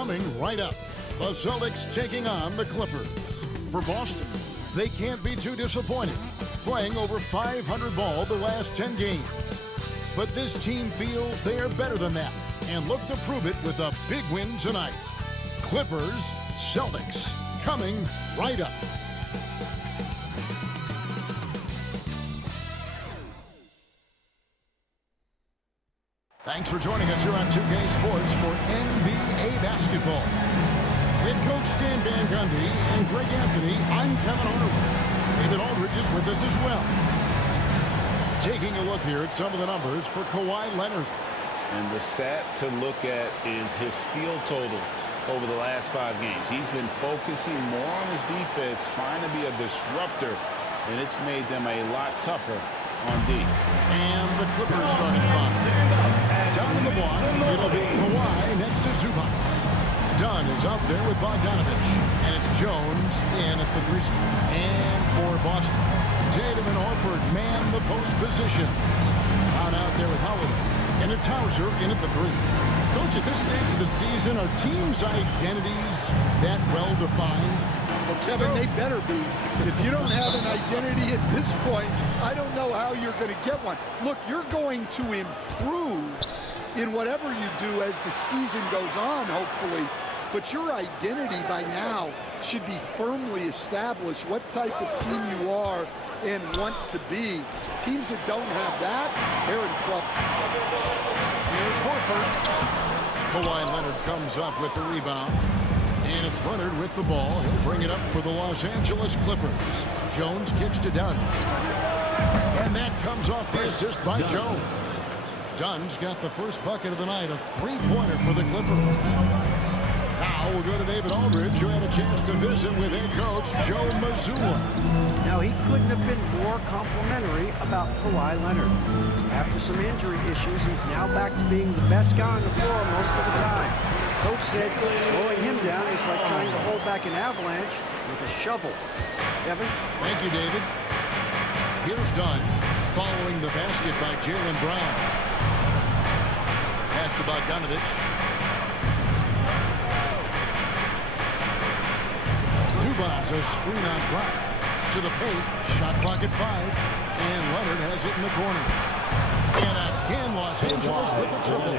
coming right up. The Celtics taking on the Clippers. For Boston, they can't be too disappointed, playing over .500 ball the last 10 games. But this team feels they are better than that and look to prove it with a big win tonight. Clippers, Celtics, coming right up. Thanks for joining us here on 2K Sports for NBA basketball. With Coach Stan Van Gundy and Greg Anthony, I'm Kevin Harlan. David Aldridge is with us as well. Taking a look here at some of the numbers for Kawhi Leonard. And the stat to look at is his steal total over the last 5 games. He's been focusing more on his defense, trying to be a disruptor, and it's made them a lot tougher on D. And the Clippers starting 5. Down in the block, it'll be Kawhi next to Zubac. Dunn is out there with Bogdanovich, and it's Jones in at the 3 spot. And for Boston, Tatum and Horford man the post position. Out there with Holiday, and it's Hauser in at the 3. Coach, at this stage of the season, are teams' identities that well-defined? Well, Kevin, they better be. If you don't have an identity at this point, I don't know how you're going to get one. Look, you're going to improve in whatever you do as the season goes on, hopefully. But your identity by now should be firmly established, what type of team you are and want to be. Teams that don't have that, they're in trouble. Here's Horford. Kawhi Leonard comes up with the rebound. And it's Leonard with the ball. He'll bring it up for the Los Angeles Clippers. Jones kicks to Dunn. And that comes off the assist by Jones. Dunn's got the first bucket of the night, a 3-pointer for the Clippers. Now we'll go to David Aldridge, who had a chance to visit with head coach Joe Mazzulla. Now, he couldn't have been more complimentary about Kawhi Leonard. After some injury issues, he's now back to being the best guy on the floor most of the time. Coach said slowing him down is like trying to hold back an avalanche with a shovel. Kevin? Thank you, David. Here's Dunn, following the basket by Jaylen Brown. Pass to Bogdanovich. Zubac, a screen on Brown. To the paint, shot clock at 5. And Leonard has it in the corner. And again, Los Angeles with the triple.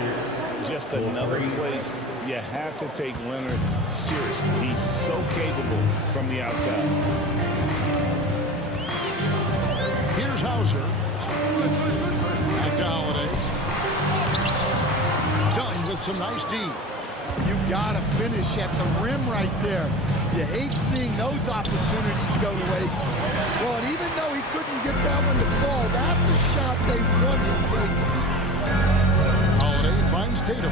Just another place you have to take Leonard seriously. He's so capable from the outside. Here's Hauser. Back to Holiday. Dunn with some nice D. You got to finish at the rim right there. You hate seeing those opportunities go to waste. Well, and even though he couldn't get that one to fall, that's a shot they want him taking. Holiday finds Tatum.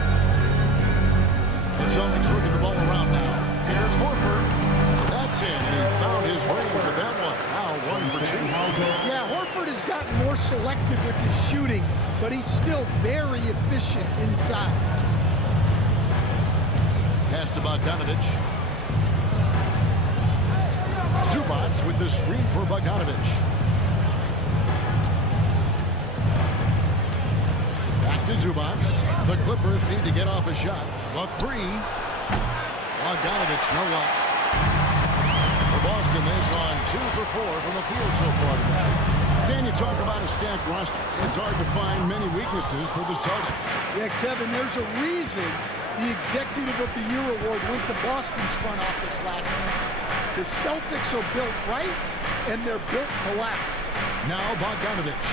The Celtics working the ball around now. Here's Horford. That's in, and he found his range with that one. Now 1 for 2. Yeah, Horford has gotten more selective with his shooting, but he's still very efficient inside. Pass to Bogdanovich. Zubac with the screen for Bogdanovich. Back to Zubac. The Clippers need to get off a shot. The 3. Bogdanovich, no luck. For Boston, they've gone 2 for 4 from the field so far today. Stan, you talk about a stacked roster. It's hard to find many weaknesses for the Celtics. Yeah, Kevin, there's a reason the Executive of the Year award went to Boston's front office last season. The Celtics are built right, and they're built to last. Now Bogdanovich,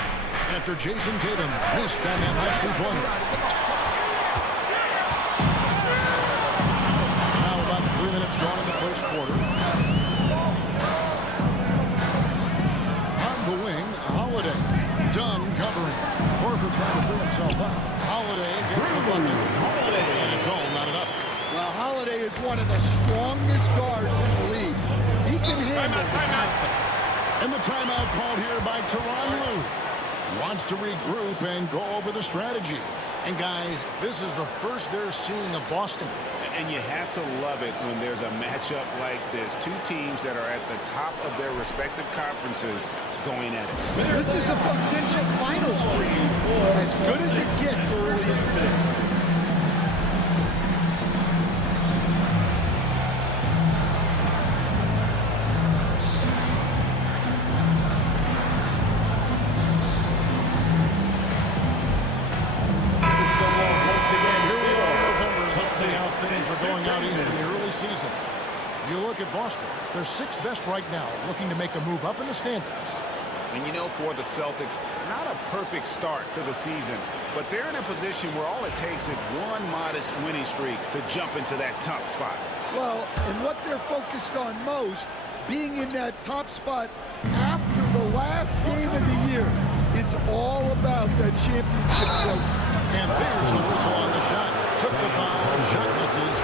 after Jason Tatum missed on that last 3-pointer. Now about 3 minutes gone in the first quarter. On the wing, Holiday. Dunn covering. Horford trying to free himself up. Holiday gets the bucket. And it's all knotted up. Well, Holiday is one of the strongest guards in the league. He can handle the contact. And the timeout called here by Tyronn Lue. Wants to regroup and go over the strategy. And guys, this is the first they're seeing of Boston. And you have to love it when there's a matchup like this. 2 teams that are at the top of their respective conferences going at it. This is a potential finals for you. As good as it gets early in the season. season. You look at Boston. They're 6th best right now, looking to make a move up in the standings. And you know, for the Celtics, not a perfect start to the season, but they're in a position where all it takes is one modest winning streak to jump into that top spot. Well, and what they're focused on most, being in that top spot after the last game of the year. It's all about that championship trophy. And there's the whistle on the shot. Took the foul. Shot misses.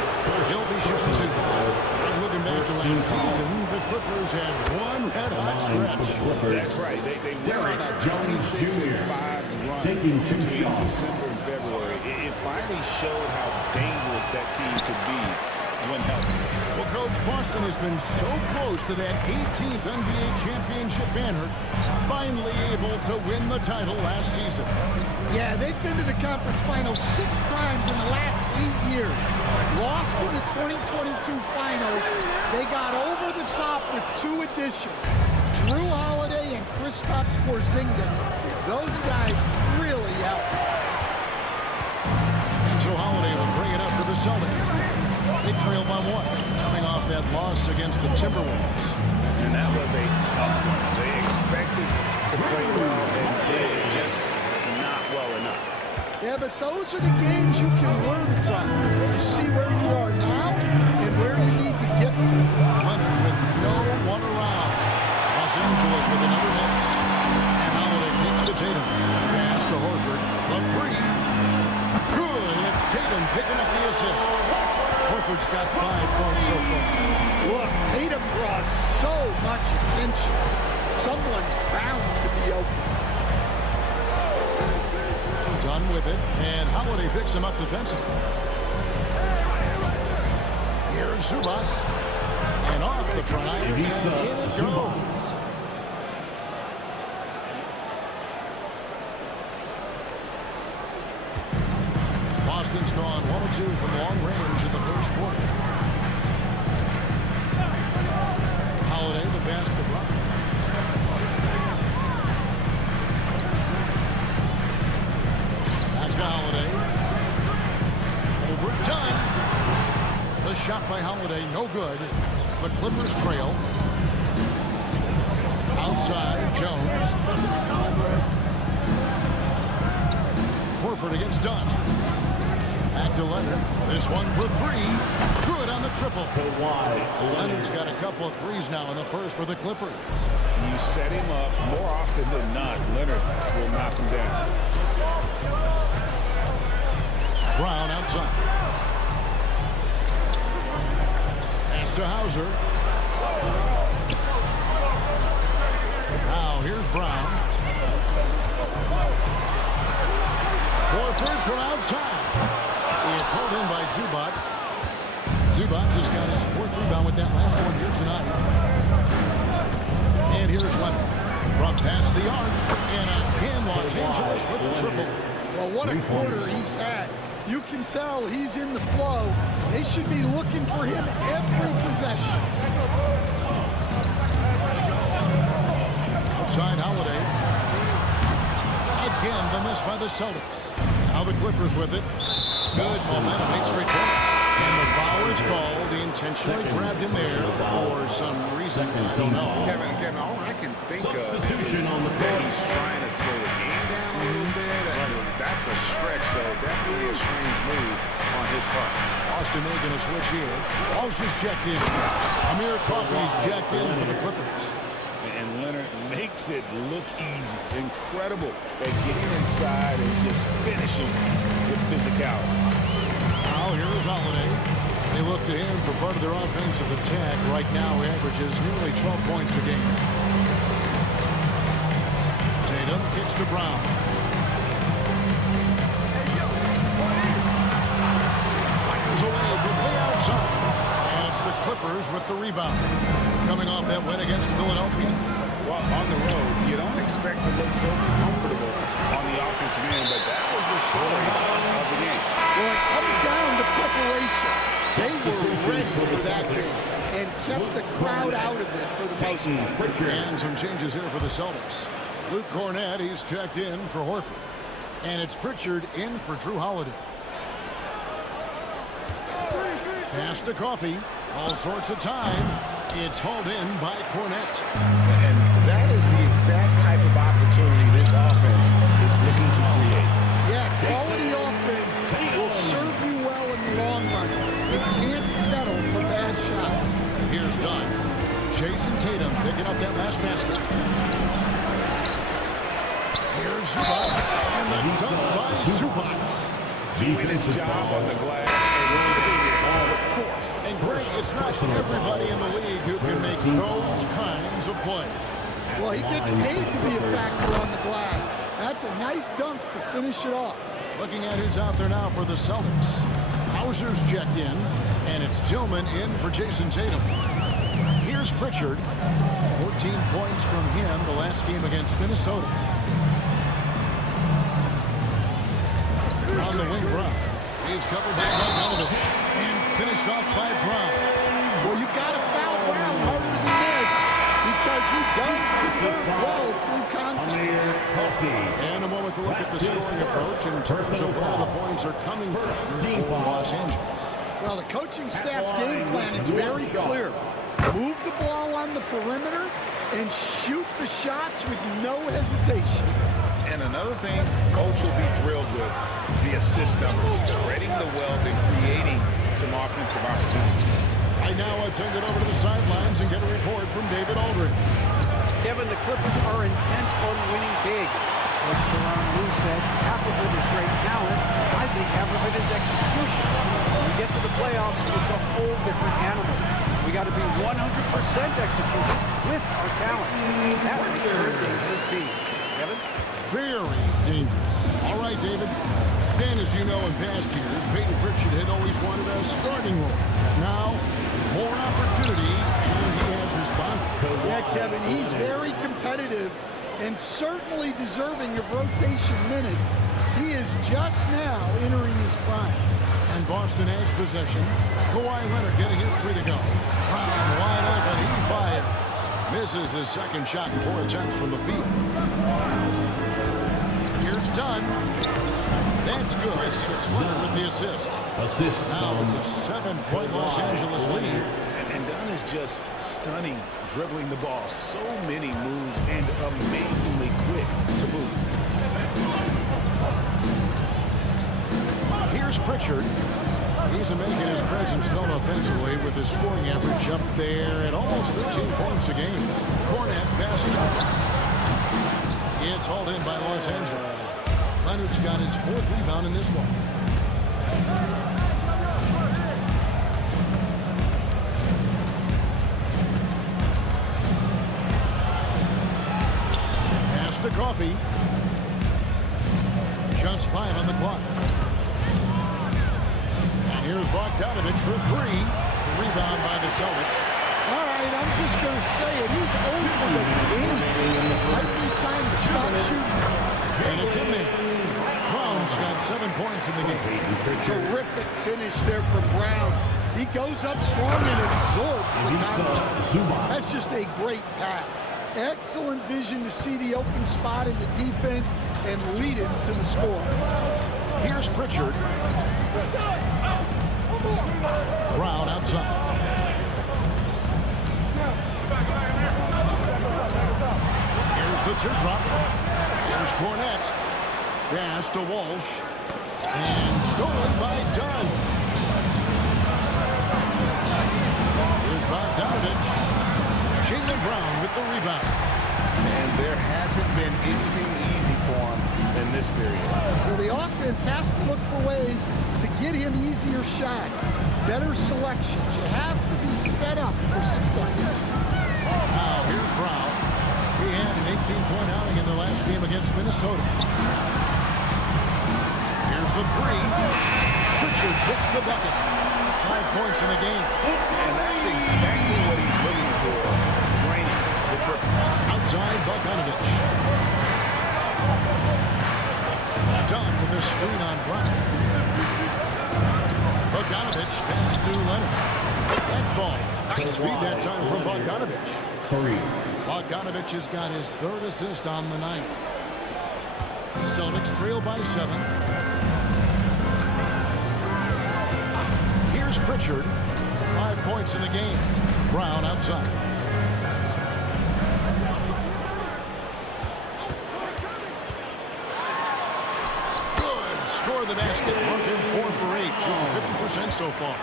He'll be shooting 2. And looking back to last season, the Clippers had one red-hot stretch. That's right. They went on a 26-5 run between December and February. It finally showed how dangerous that team could be when healthy. Well, Coach, Boston has been so close to that 18th NBA championship banner, finally able to win the title last season. Yeah, they've been to the conference finals 6 times in the last 8 years. Lost in the 2022 finals. They got over the top with 2 additions. Drew Holiday and Kristaps Porzingis. Those guys really helped. And so Holiday will bring it up for the Celtics. They trail by 1, coming off that loss against the Timberwolves. And that was a tough one. They expected to play well and did, just not well enough. Yeah, but those are the games you can learn from. You see where you are now and where you need to get to. Leonard with no one around. Los Angeles with another miss. And Holiday kicks to Tatum. Pass to Horford. The 3. Good. It's Tatum picking up the assist. Horford's got 5 points so far. Look, Tatum draws so much attention. Someone's bound to be open. Done with it, and Holiday picks him up defensively. Here's Zubac. And off the front, and in it goes. Boston's gone 1 of 2 from long range in the first quarter. Holiday, the pass to Brown. Back to Holiday. Overdone. The shot by Holiday, no good. The Clippers trail. Outside, Jones. Horford against Dunn. Back to Leonard. This one for 3. Good on the triple. Leonard's got a couple of threes now in the first for the Clippers. You set him up more often than not. Leonard will knock him down. Brown outside. Pass to Hauser. Now here's Brown. Horford from outside. It's held in by Zubac. Zubac has got his 4th rebound with that last one here tonight. And here's Leonard from past the arc. And again, Los Angeles with the triple. Well, what a quarter he's had. You can tell he's in the flow. They should be looking for him every possession. Outside Holiday. Again, the miss by the Celtics. Now the Clippers with it. Good momentum, 8 straight points. And the foul is called. He intentionally grabbed him there for some reason. I don't know. Kevin, all I can think of is that he's trying to slow the game down a little bit. That's a stretch, though. Definitely a strange move on his part. Austin making a switch here. Walsh is checked in. Amir Coffey's checked in for the Clippers. And Leonard makes it look easy. Incredible at getting inside and just finishing with physicality. Now here is Holiday. They look to him for part of their offensive attack. Right now he averages nearly 12 points a game. Tatum kicks to Brown. Fires away from way outside. And it's the Clippers with the rebound. Coming off that win against Philadelphia. Well, on the road, you don't expect to look so comfortable on the offensive end, but that was the story of the game. Well, it comes down to preparation. They were ready for that game and kept the crowd out of it for the most part. And some changes here for the Celtics. Luke Cornett, he's checked in for Horford. And it's Pritchard in for Drew Holiday. Pass to Coffey. All sorts of time. It's hauled in by Cornette. And that is the exact type of opportunity this offense is looking to create. Yeah, quality offense will serve you well in the long run. You can't settle for bad shots. Here's Dunn. Jason Tatum picking up that last basket. Here's Zubac. And the dunk by Zubac. Doing his job on the glass and really doing it all with force. And Greg, it's not everybody in the league who can make those kinds of plays. Well, he gets paid to be a factor on the glass. That's a nice dunk to finish it off. Looking at who's out there now for the Celtics. Hauser's checked in, and it's Tillman in for Jason Tatum. Here's Pritchard. 14 points from him the last game against Minnesota. On the wing, Brown. He's covered by Bogdanovich and finished off by Brown. Well, you got to foul Brown harder than this because he does convert well through contact. And a moment to look at the scoring approach in terms of where the points are coming from for Los Angeles. Well, the coaching staff's game plan is very clear. Move the ball on the perimeter and shoot the shots with no hesitation. And another thing, coach will be thrilled with the assist numbers, spreading the wealth and creating some offensive opportunities. Right now, let's send it over to the sidelines and get a report from David Aldridge. Kevin, the Clippers are intent on winning big. Coach Tyronn Lue said half of it is great talent. I think half of it is execution. When we get to the playoffs, it's a whole different animal. We got to be 100% execution with our talent. That makes for a dangerous team. Kevin? Very dangerous. All right, David. Dan, as you know, in past years, Peyton Pritchard had always wanted a starting role. Now, more opportunity, and he has responded. Yeah, Kevin, he's very competitive and certainly deserving of rotation minutes. He is just now entering his prime. And Boston has possession. Kawhi Leonard getting his three to go. Brown wide open. He fires. Misses his second shot in 4 attempts from the field. Here's Dunn. That's good. It's Leonard with the assist. Now it's a 7-point Los Angeles lead. And Dunn is just stunning, dribbling the ball. So many moves and amazingly quick to move. Here's Pritchard. He's making his presence felt offensively with his scoring average up there at almost 13 points a game. Cornette passes. It's hauled in by Los Angeles. Leonard's got his 4th rebound in this one. Pass to Coffey. Just 5 on the clock. And here's Bogdanovich for 3. The rebound by the Celtics. All right, I'm just going to say it. He's over the game. Might be time to stop shooting. And it's in there. Brown's got 7 points in the game. Terrific finish there from Brown. He goes up strong and absorbs the contact. That's just a great pass. Excellent vision to see the open spot in the defense and lead it to the score. Here's Pritchard. Brown outside. Here's the teardrop. Here's Cornette. Pass to Walsh. And stolen by Dunn. Here's Bogdanovich. Jaylen Brown with the rebound. And there hasn't been anything easy for him in this period. Well, the offense has to look for ways to get him easier shots, better selections. You have to be set up for success. Now here's Brown. He had an 18-point outing in the last game against Minnesota. Here's the 3. Pritchard hits the bucket. 5 points in the game. And that's exactly what he's looking for. Draining the triple. Outside Bogdanovich. Dunn with a screen on Brown. Bogdanovich passes to Leonard. That ball. Nice feed that time from Bogdanovich. Bogdanovich has got his 3rd assist on the night. Celtics trail by 7. Here's Pritchard. 5 points in the game. Brown outside. Good. Score the basket. Working 4 for 8. Shooting 50% so far.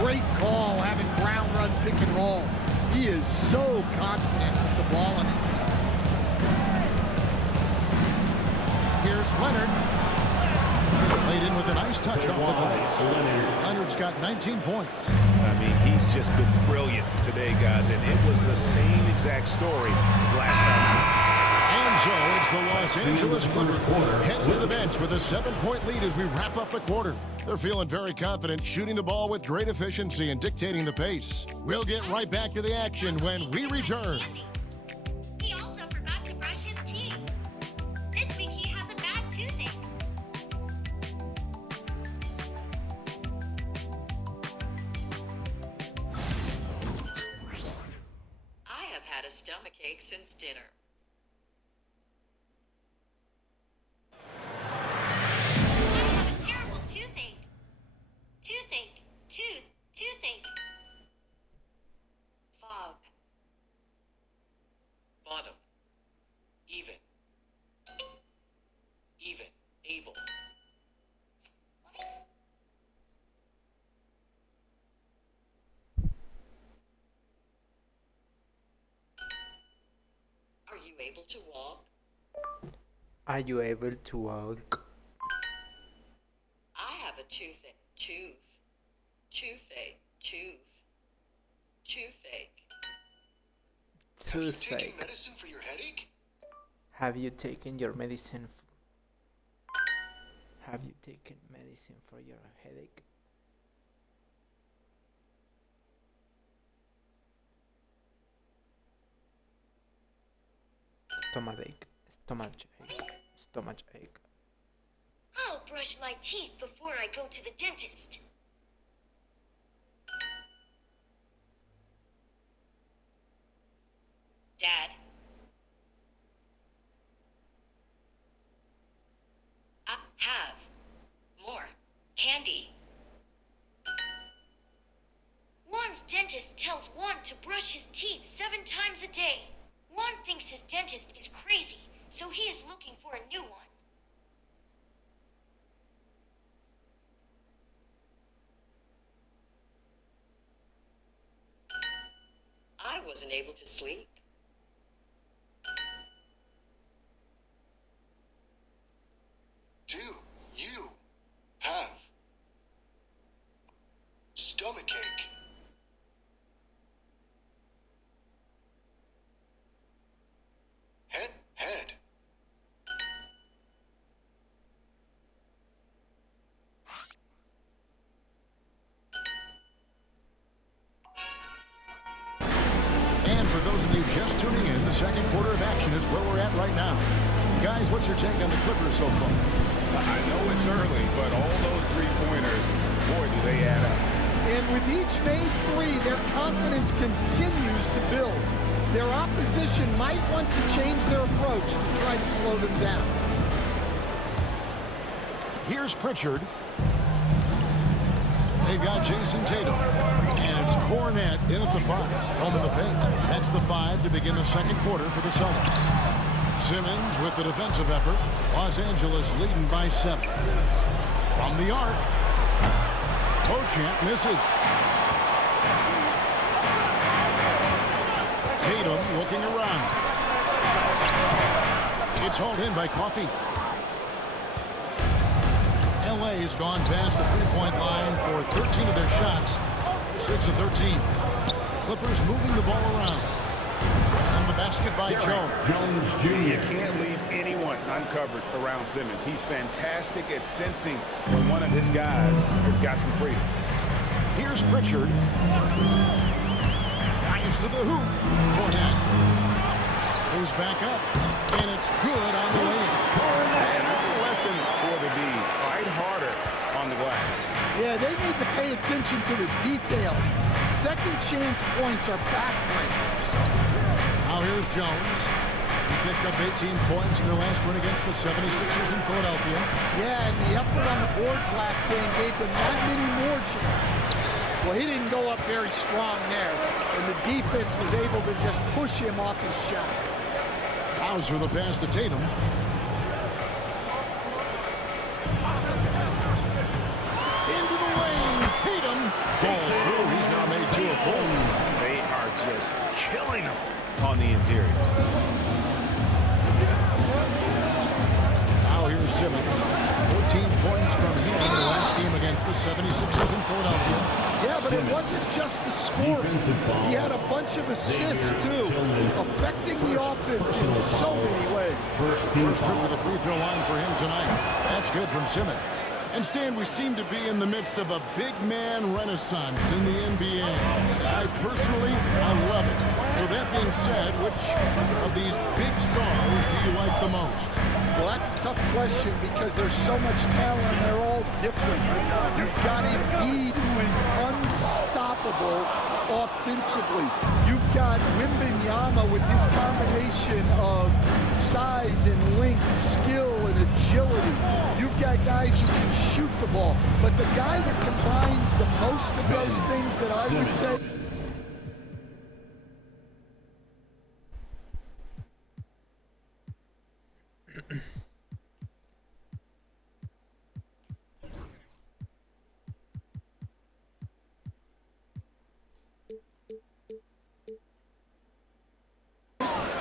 Great call having Brown run pick and roll. He is so confident with the ball in his hands. Here's Leonard. Played in with a nice touch off the glass. Leonard's got 19 points. I mean, he's just been brilliant today, guys, and it was the same exact story last time. And so it's the Los Angeles Clippers head to the bench with a 7-point lead as we wrap up the quarter. They're feeling very confident, shooting the ball with great efficiency and dictating the pace. We'll get right back to the action when we return. He also forgot to brush his teeth. This week he has a bad toothache. I have had a stomachache since dinner. I have a terrible toothache. Toothache. Fog. Bottom. Even. Able. Are you able to walk? Are you able to walk? I have a toothache. Toothache. Medicine for your headache? Have you taken your medicine? Have you taken medicine for your headache? Stomach ache. I'll brush my teeth before I go to the dentist. Dad. I have more candy. Juan's dentist tells Juan to brush his teeth 7 times a day. Juan thinks his dentist is crazy, so he is looking for a new one. I wasn't able to sleep. Do you have stomachache? Head. And for those of you just tuning in, the second quarter of action is where we're at right now. Guys, what's your take on the Clippers so far? I know it's early, but all those three-pointers, boy, do they add up. And with each made three, their confidence continues to build. Their opposition might want to change their approach to try to slow them down. Here's Pritchard. They've got Jason Tatum. And it's Cornette in at the 5. Home in the paint. That's the 5 to begin the second quarter for the Celtics. Simmons with the defensive effort. Los Angeles leading by 7. From the arc. Beauchamp misses. Tatum looking around. It's hauled in by Coffey. LA has gone past the three-point line for 13 of their shots. 6 of 13. Clippers moving the ball around. And the basket by Jones. You can't leave anyone uncovered around Simmons. He's fantastic at sensing when one of his guys has got some freedom. Here's Pritchard. Drives to the hoop. Cornette goes back up. And it's good on the way in. And that's a lesson for the D. Fight harder on the glass. Yeah, they need to pay attention to the details. Second chance points are backbreaking. Now here's Jones. He picked up 18 points in their last win against the 76ers in Philadelphia. Yeah, and the effort on the boards last game gave them that many more chances. Well, he didn't go up very strong there, and the defense was able to just push him off his shot. Hauser the pass to Tatum. Into the lane. Tatum falls through. He's now made 2 of 4. They are just killing him on the interior. Now here's Simmons. 14 points from him in the last game against the 76ers in Philadelphia. Yeah, but it wasn't just the scoring. He had a bunch of assists, too, affecting the offense in so many ways. First trip to the free throw line for him tonight. That's good from Simmons. And Stan, we seem to be in the midst of a big man renaissance in the NBA. I love it. So that being said, which of these big stars do you like the most? Well, that's a tough question because there's so much talent and they're all different. You've got Embiid, who is unstoppable offensively. You've got Wembanyama with his combination of size and length, skill and agility. You've got guys who can shoot the ball. But the guy that combines the most of those things that I would say...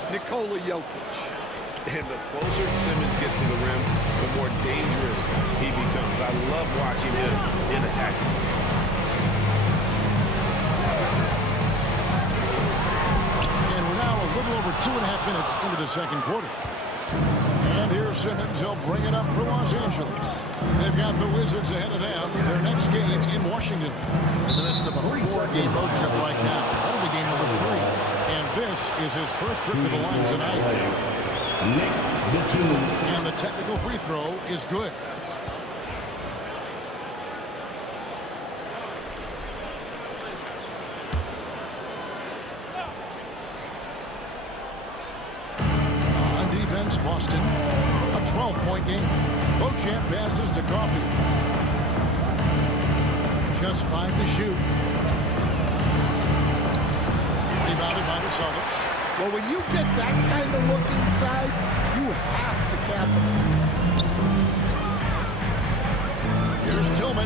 Nikola Jokic. And the closer Simmons gets to the rim, the more dangerous he becomes. I love watching him in attack. And we're now a little over 2.5 minutes into the second quarter. And here's Simmons. He'll bring it up for Los Angeles. They've got the Wizards ahead of them. Their next game in Washington. In the midst of a 4-game road trip right now. That'll be game number 3. And this is his first trip to the line tonight. And the technical free throw is good. On defense, Boston. A 12-point game. Beauchamp passes to Coffee. Just 5 to shoot. Rebounded by the Celtics. Well, when you get that kind of look inside, you have to capitalize. Here's Tillman.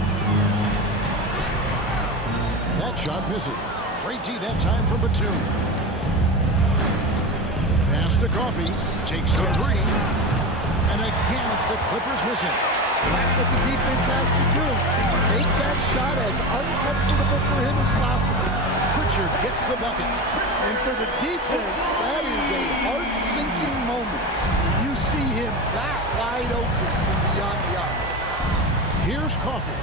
That shot misses. Great D that time from Batum. Pass to Coffee. Takes the 3. And again, it's the Clippers missing. That's what the defense has to do. Make that shot as uncomfortable for him as possible. Pritchard gets the bucket. And for the defense, that is a heart-sinking moment. You see him that wide open from beyond the arc. Here's Coffee.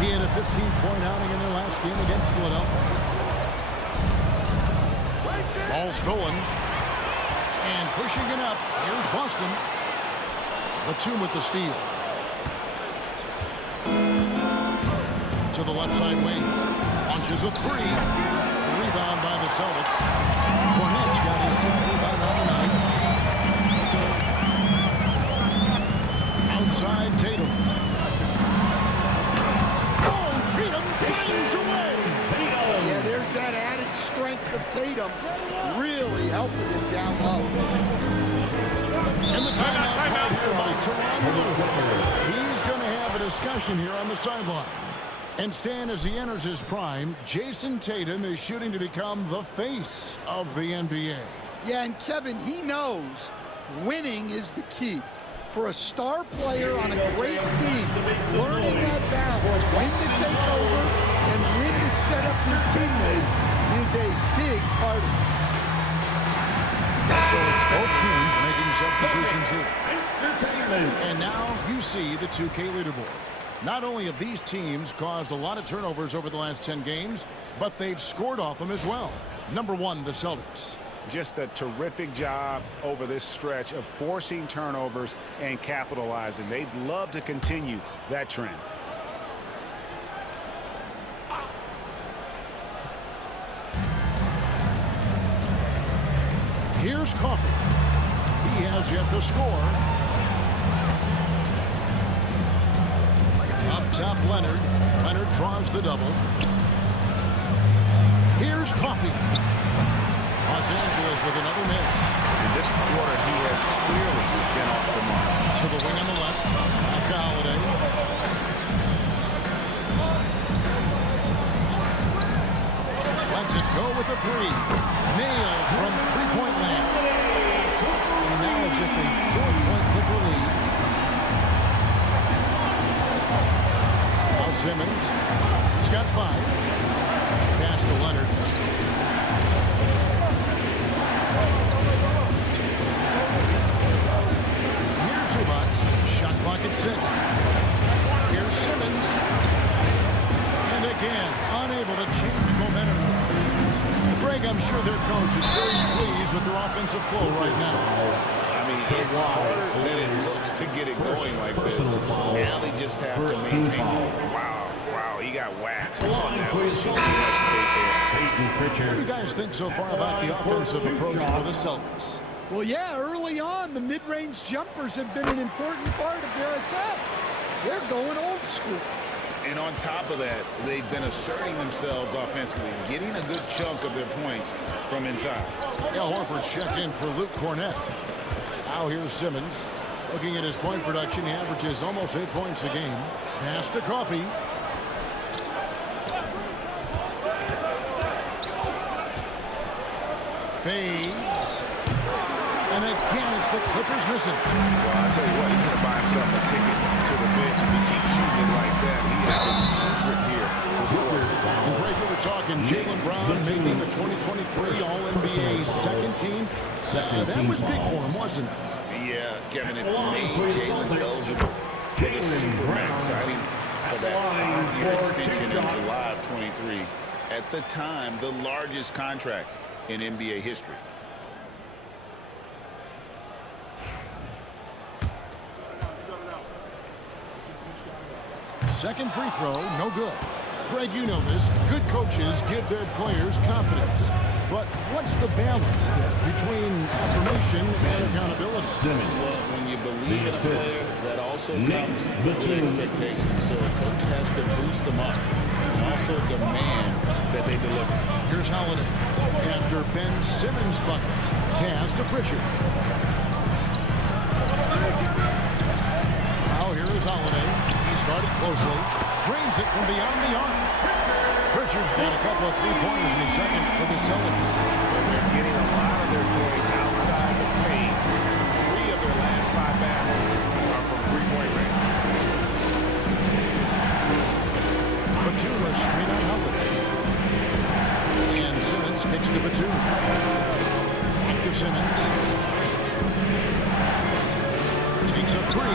He had a 15-point outing in their last game against Philadelphia. Ball stolen. And pushing it up, here's Boston. Batum with the steal. To the left side wing. Launches a 3. Rebound by the Celtics. Cornette's got his 6th rebound on the night. Outside Tatum. Oh, Tatum finds a way. Yeah, there's that added strength of Tatum really helping him down low. And the timeout here by Toronto. He's going to have a discussion here on the sideline. And Stan, as he enters his prime, Jason Tatum is shooting to become the face of the NBA. Yeah, and Kevin, he knows winning is the key. For a star player on a great team, learning that balance, when to take over and when to set up your teammates is a big part of it. So it's both teams making substitutions here. And now you see the 2K leaderboard. Not only have these teams caused a lot of turnovers over the last 10 games, but they've scored off them as well. Number 1, the Celtics. Just a terrific job over this stretch of forcing turnovers and capitalizing. They'd love to continue that trend. Here's Coffee. He has yet to score. Up top, Leonard. Leonard draws the double. Here's Coffee. Los Angeles with another miss. In this quarter, he has clearly been off the mark. To the wing on the left. Back to Holiday. Lets it go with a three. Nailed from three-point land. And now it's just a 4-point Clipper lead. Now Simmons. He's got 5. Pass to Leonard. Here's Zubac. Shot clock at 6. Here's Simmons. And again, unable to change momentum. Greg, I'm sure their coach is very pleased with their offensive flow right now. I mean, it's harder than it looks to get it going like this. Now they just have to maintain it. Wow, he got whacked on that one. So much What do you guys think so far about the offensive approach for the Celtics? Well, yeah, early on, the mid-range jumpers have been an important part of their attack. They're going old school. And on top of that, they've been asserting themselves offensively, getting a good chunk of their points from inside. Al Horford's checked in for Luke Cornett. Now here's Simmons. Looking at his point production, he averages almost 8 points a game. Pass to Coffee. Fades. And again, it's the Clippers missing. Well, I tell you what, he's going to buy himself a ticket to the bench. If he keeps shooting it like that, he has a secret here. And Greg, you were talking Jaylen Brown making the 2023 All-NBA second team. That was big for him, wasn't it? Yeah, Kevin, it made Jaylen eligible for the Supermax signing for that 5-year extension in July of 23. At the time, the largest contract in NBA history. Second free throw, no good. Greg, you know this. Good coaches give their players confidence. But what's the balance there between affirmation and accountability? Well, when you believe in a player, that also comes with expectations. So a coach has to boost them up and also demand that they deliver. Here's Holiday. After Ben Simmons bucket. Pass to Pritchard. Now here is Holiday. He started closely. Drains it from beyond the arc. Pritchard's got a couple of three-pointers in the second for the Celtics. They're getting a lot of their points outside the paint. 3 of their last 5 baskets are from three-point range. Batum is screen on Holiday. And Simmons kicks to Batum. Back to Simmons. Takes a 3.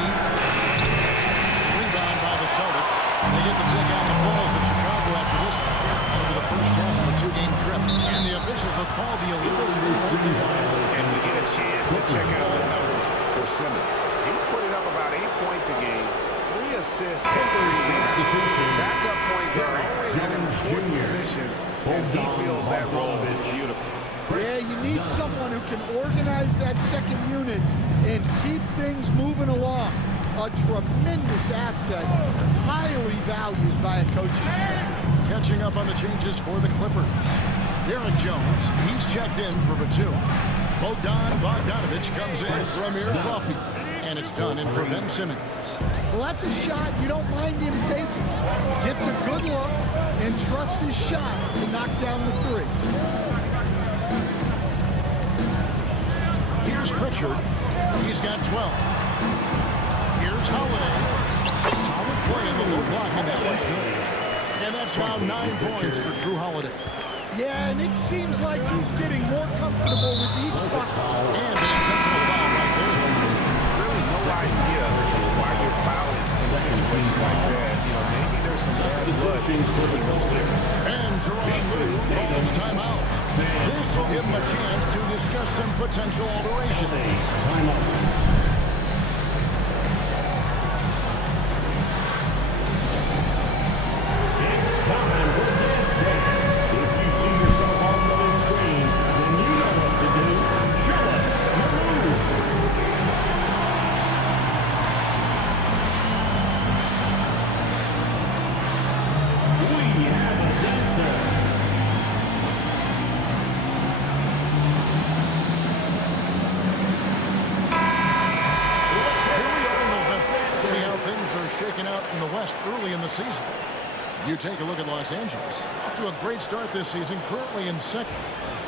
Rebound by the Celtics. They get to take on the Bulls at Chicago after this one. That'll be the first half of a 2-game trip. And the officials will call the illegal screen right there. And we get a chance to check out the numbers for Simmons. He's putting up about 8 points a game, 3 assists, and 3 backup point guard, always in an important position, and he feels that role beautiful. Yeah, you need someone who can organize that second unit and keep things moving along. A tremendous asset, highly valued by a coaching staff. Catching up on the changes for the Clippers. Derek Jones, he's checked in for Batum. Bogdan Bogdanovic comes in for Amir Coffey. And it's done in for Ben Simmons. Well, that's a shot you don't mind him taking. Gets a good look and trusts his shot to knock down the 3. Here's Pritchard. He's got 12. Here's Holiday. Solid play in the low block, and that one's good. And that's now 9 points for Drew Holiday. Yeah, and it seems like he's getting more comfortable with each bucket. And an intentional foul right there. Really no idea why you're fouling in a situation like that. You know, maybe there's some bad blood in those two. And Jerome Lou calls timeout. This will give him a chance to discuss some potential alterations. up in the West early in the season. You take a look at Los Angeles. Off to a great start this season, currently in second.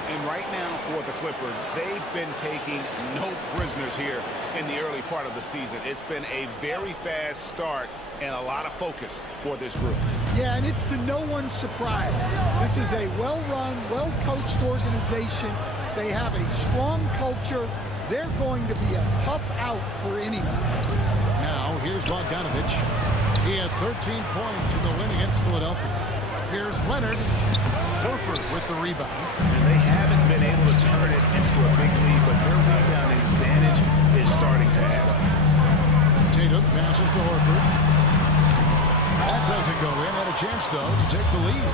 And right now for the Clippers, they've been taking no prisoners here in the early part of the season. It's been a very fast start and a lot of focus for this group. Yeah, and it's to no one's surprise. This is a well-run, well-coached organization. They have a strong culture. They're going to be a tough out for anyone. Now, here's Bogdanovich. He had 13 points in the win against Philadelphia. Here's Leonard. Horford with the rebound. And they haven't been able to turn it into a big lead, but their rebounding advantage is starting to add up. Tatum passes to Horford. That doesn't go in. Had a chance, though, to take the lead.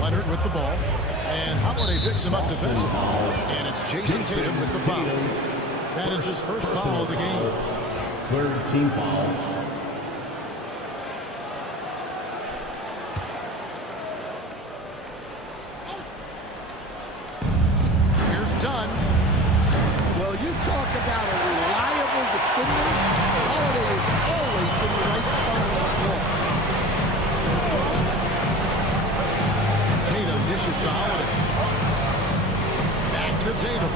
Leonard with the ball. And Holiday picks him up defensively. And it's Jason Tatum with the foul. That is his first foul of the game. Third team foul. Here's Dunn. Well, you talk about a reliable defender. Holiday is always in the right spot on the floor. Tatum dishes to Holiday. Back to Tatum.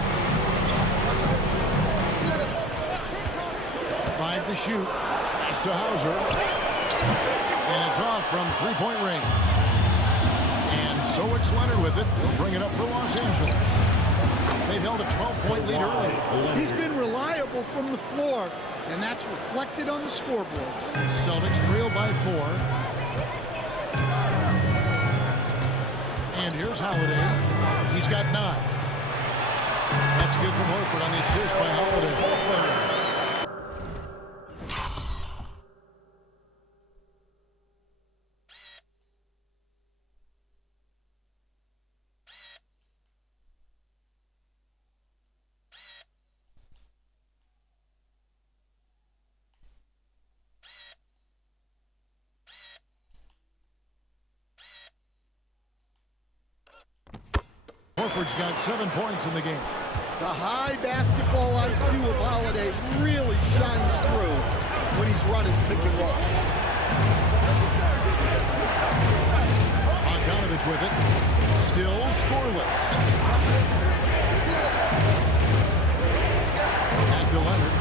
5 to shoot. Pass to Hauser. And it's off from three-point range. And so it's Leonard with it. He'll bring it up for Los Angeles. They've held a 12-point lead early. He's been reliable from the floor, and that's reflected on the scoreboard. Celtics trail by 4. And here's Holiday. He's got 9. That's good from Horford on the assist by Holiday. Horford's got 7 points in the game. The high basketball IQ of Holiday really shines through when he's running pick and roll. Bogdanovich with it. Still scoreless. Back to Leonard.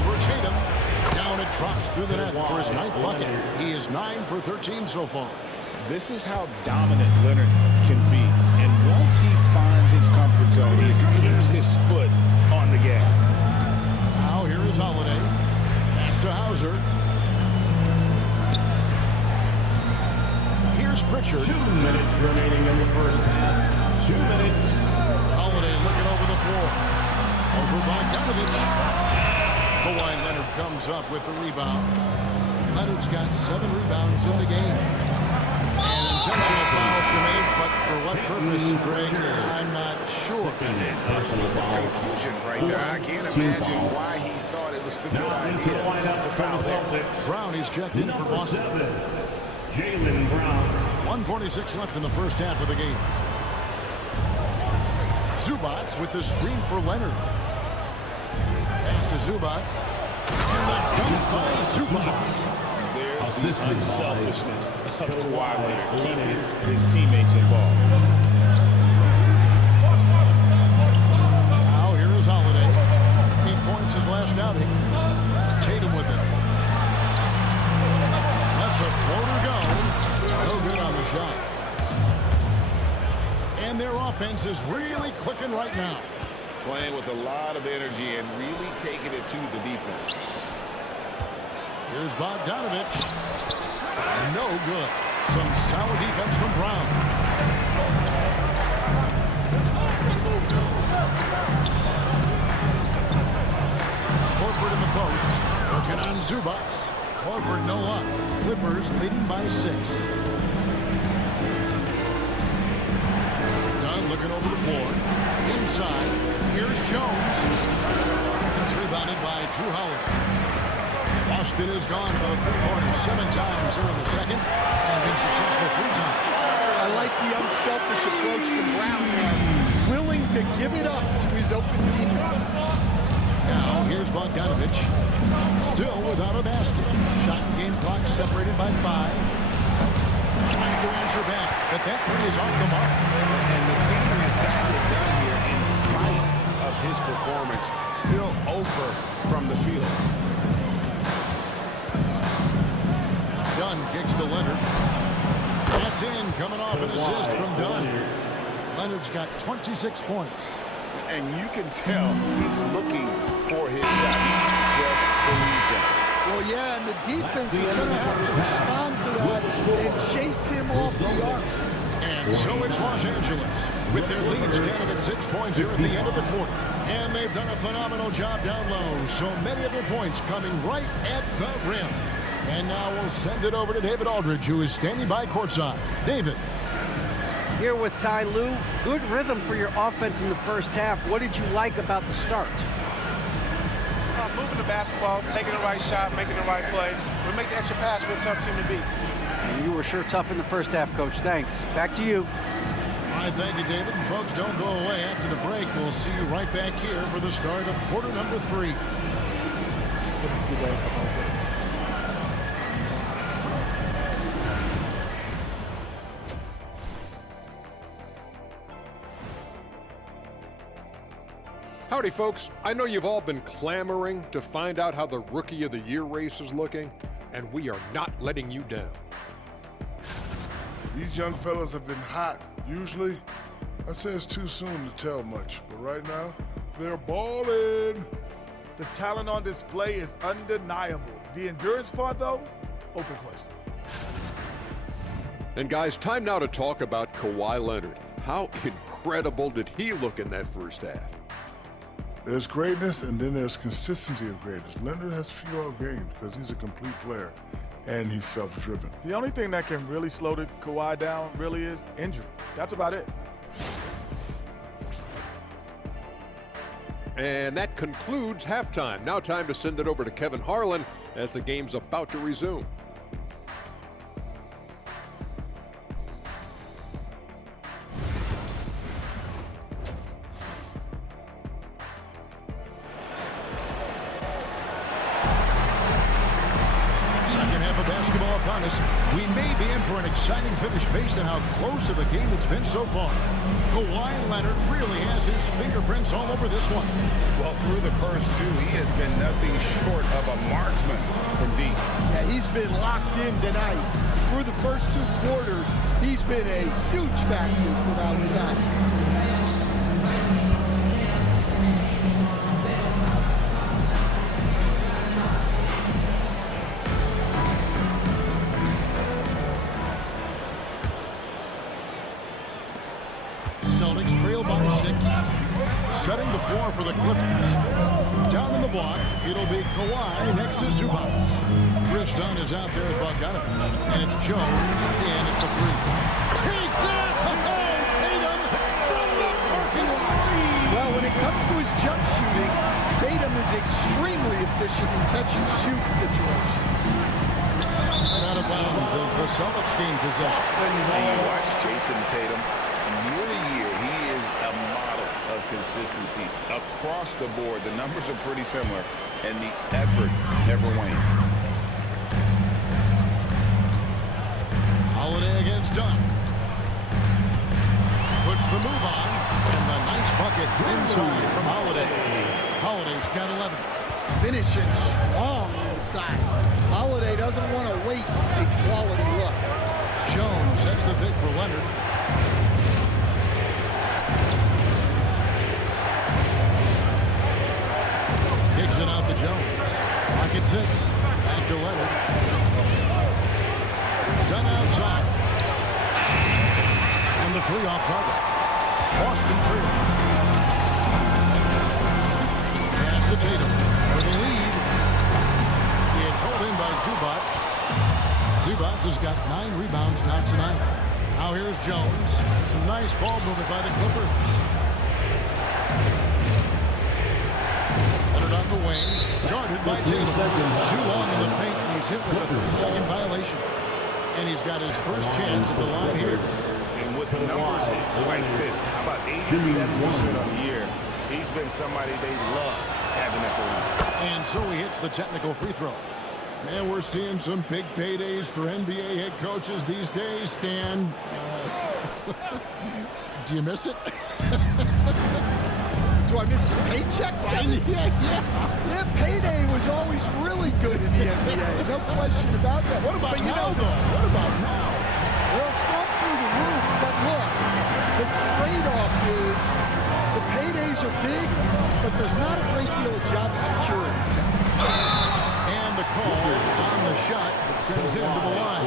Over Tatum. Down it drops through the net for his 9th bucket. He is 9 for 13 so far. This is how dominant Leonard can be. And once he finds his comfort zone, he keeps his foot on the gas. Now here is Holiday. Pass to Hauser. Here's Pritchard. 2 minutes remaining in the first half. 2 minutes. Holiday looking over the floor. Over Bogdanovich. Kawhi Leonard comes up with the rebound. Leonard's got 7 rebounds in the game. An intentional foul made, but for what purpose, Greg, I'm not sure. A scene of confusion right there. I can't imagine why he thought it was a good idea to foul there. Brown, he's checked in for Boston. Jaylen Brown. 1:46 left in the first half of the game. Zubac with the screen for Leonard. Pass to Zubac. And the dunk by Zubac. There's the unselfishness of Kawhi Leonard, keeping his teammates involved. Now here is Holiday. 8 points his last outing. Tatum with it. That's a floater go. No good on the shot. And their offense is really clicking right now. Playing with a lot of energy and really taking it to the defense. Here's Bogdanovich. No good. Some solid defense from Brown. Horford in the post. Working on Zubac. Horford no luck. Clippers leading by 6. Dunn looking over the floor. Inside. Here's Jones. It's rebounded by Drew Howard. Boston has gone for the 3-pointer 7 times here in the second and been successful 3 times. I like the unselfish approach from Brown there, willing to give it up to his open teammates. Now here's Bogdanovich. Still without a basket. Shot and game clock separated by 5. Trying to answer back, but that three is off the mark. And the team has gotten it done here in spite of his performance. Still over from the field. Dunn kicks to Leonard. That's in, coming off an assist from Dunn. Leonard's got 26 points. And you can tell he's looking for his shot. He just believes it. Well, yeah, and the defense is going to have to respond to that and chase him off the arc. And so it's Los Angeles with their lead standing at 6 points here at the end of the quarter. And they've done a phenomenal job down low. So many of their points coming right at the rim. And now we'll send it over to David Aldridge, who is standing by courtside. David. Here with Ty Lue, good rhythm for your offense in the first half. What did you like about the start? Moving the basketball, taking the right shot, making the right play. We make the extra pass, we're a tough team to beat. And you were sure tough in the first half, Coach. Thanks. Back to you. All right, thank you, David. And folks, don't go away. After the break, we'll see you right back here for the start of quarter number 3. Howdy, folks. I know you've all been clamoring to find out how the Rookie of the Year race is looking, and we are not letting you down. These young fellas have been hot. Usually, I'd say it's too soon to tell much, but right now, they're balling. The talent on display is undeniable. The endurance part, though, open question. And guys, time now to talk about Kawhi Leonard. How incredible did he look in that first half? There's greatness, and then there's consistency of greatness. Leonard has few out games because he's a complete player, and he's self-driven. The only thing that can really slow the Kawhi down really is injury. That's about it. And that concludes halftime. Now time to send it over to Kevin Harlan as the game's about to resume. We may be in for an exciting finish based on how close of a game it's been so far. Kawhi Leonard really has his fingerprints all over this one. Well, through the first 2, he has been nothing short of a marksman from deep. Yeah, he's been locked in tonight. Through the first 2 quarters, he's been a huge factor from outside. Celtics trail by 6, setting the floor for the Clippers. Down in the block, it'll be Kawhi next to Zubac. Chris Dunn is out there at Bogdanovich, and it's Jones in at the 3. Take that! Oh, Tatum from the parking lot! Well, when it comes to his jump shooting, Tatum is extremely efficient in catch-and-shoot situations. And out of bounds as the Celtics gain possession. And you watch Jason Tatum. Year to year, he is a model of consistency across the board. The numbers are pretty similar, and the effort never wanes. Holiday against Dunn. Puts the move on, and the nice bucket inside from Holiday. Holiday's got 11. Finishing strong inside. Holiday doesn't want to waste a quality look. Jones sets the pick for Leonard. Kicks it out to Jones. Pocket 6. Back to Leonard. Done outside. And the 3 off target. Boston 3. Pass to Tatum for the lead. It's held in by Zubac. Zubac has got 9 rebounds now tonight. Now here's Jones. Some nice ball movement by the Clippers. Leonard on the wing, guarded by Tatum. Too long in the paint, and he's hit with a 3-second violation. And he's got his first chance at the line here. And with the numbers like this, how about 87% on the year? He's been somebody they love having at the line. And so he hits the technical free throw. Man, we're seeing some big paydays for NBA head coaches these days, Stan. Do you miss it? Do I miss the paychecks? Yeah, payday was always really good in the NBA. No question about that. What about now, though? What about now? Well, it's gone through the roof, but look, the trade-off is the paydays are big, but there's not a great deal of job security. And the call on the shot that sends him to the line.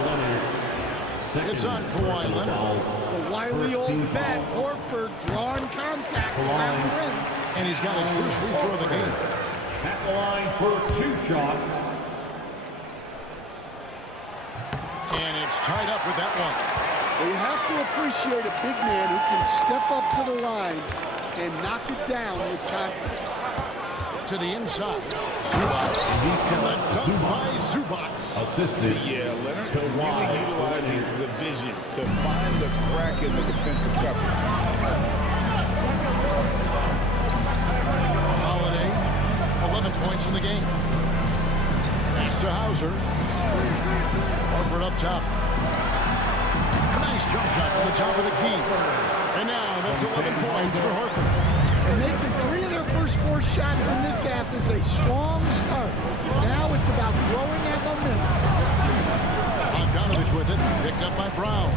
It's on Kawhi Leonard. The wily old vet, Horford, drawing contact. And he's got his first free throw of the game. At the line for 2 shots. And it's tied up with that one. Well, you have to appreciate a big man who can step up to the line and knock it down with confidence. To the inside. Zubac. And the dunk by Zubac. Assisted. Yeah, Leonard really utilizing the vision to find the crack in the defensive coverage. Holiday, 11 points in the game. Pass to Hauser. Horford up top. Nice jump shot from the top of the key. And now that's 11 points for Horford. And making 3 of their first 4 shots in this half is a strong start. Now it's about growing that momentum. Bogdanovich with it, picked up by Brown.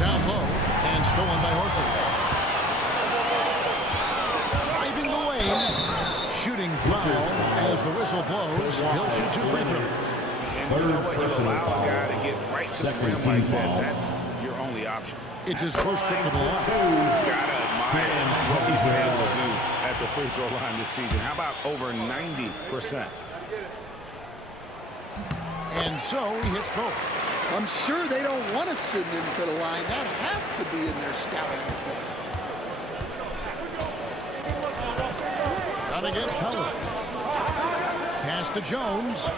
Down low, and stolen by Horford. Driving the lane, shooting foul as the whistle blows. He'll shoot 2 free throws. And you know what? You allow a guy to get right to the rim like that. That's your only option. It's his first trip to the line. Gotta admire what he's been able to do at the free throw line this season. How about over 90%? And so he hits both. I'm sure they don't want to send him to the line. That has to be in their scouting report. Not against Howard. Pass to Jones.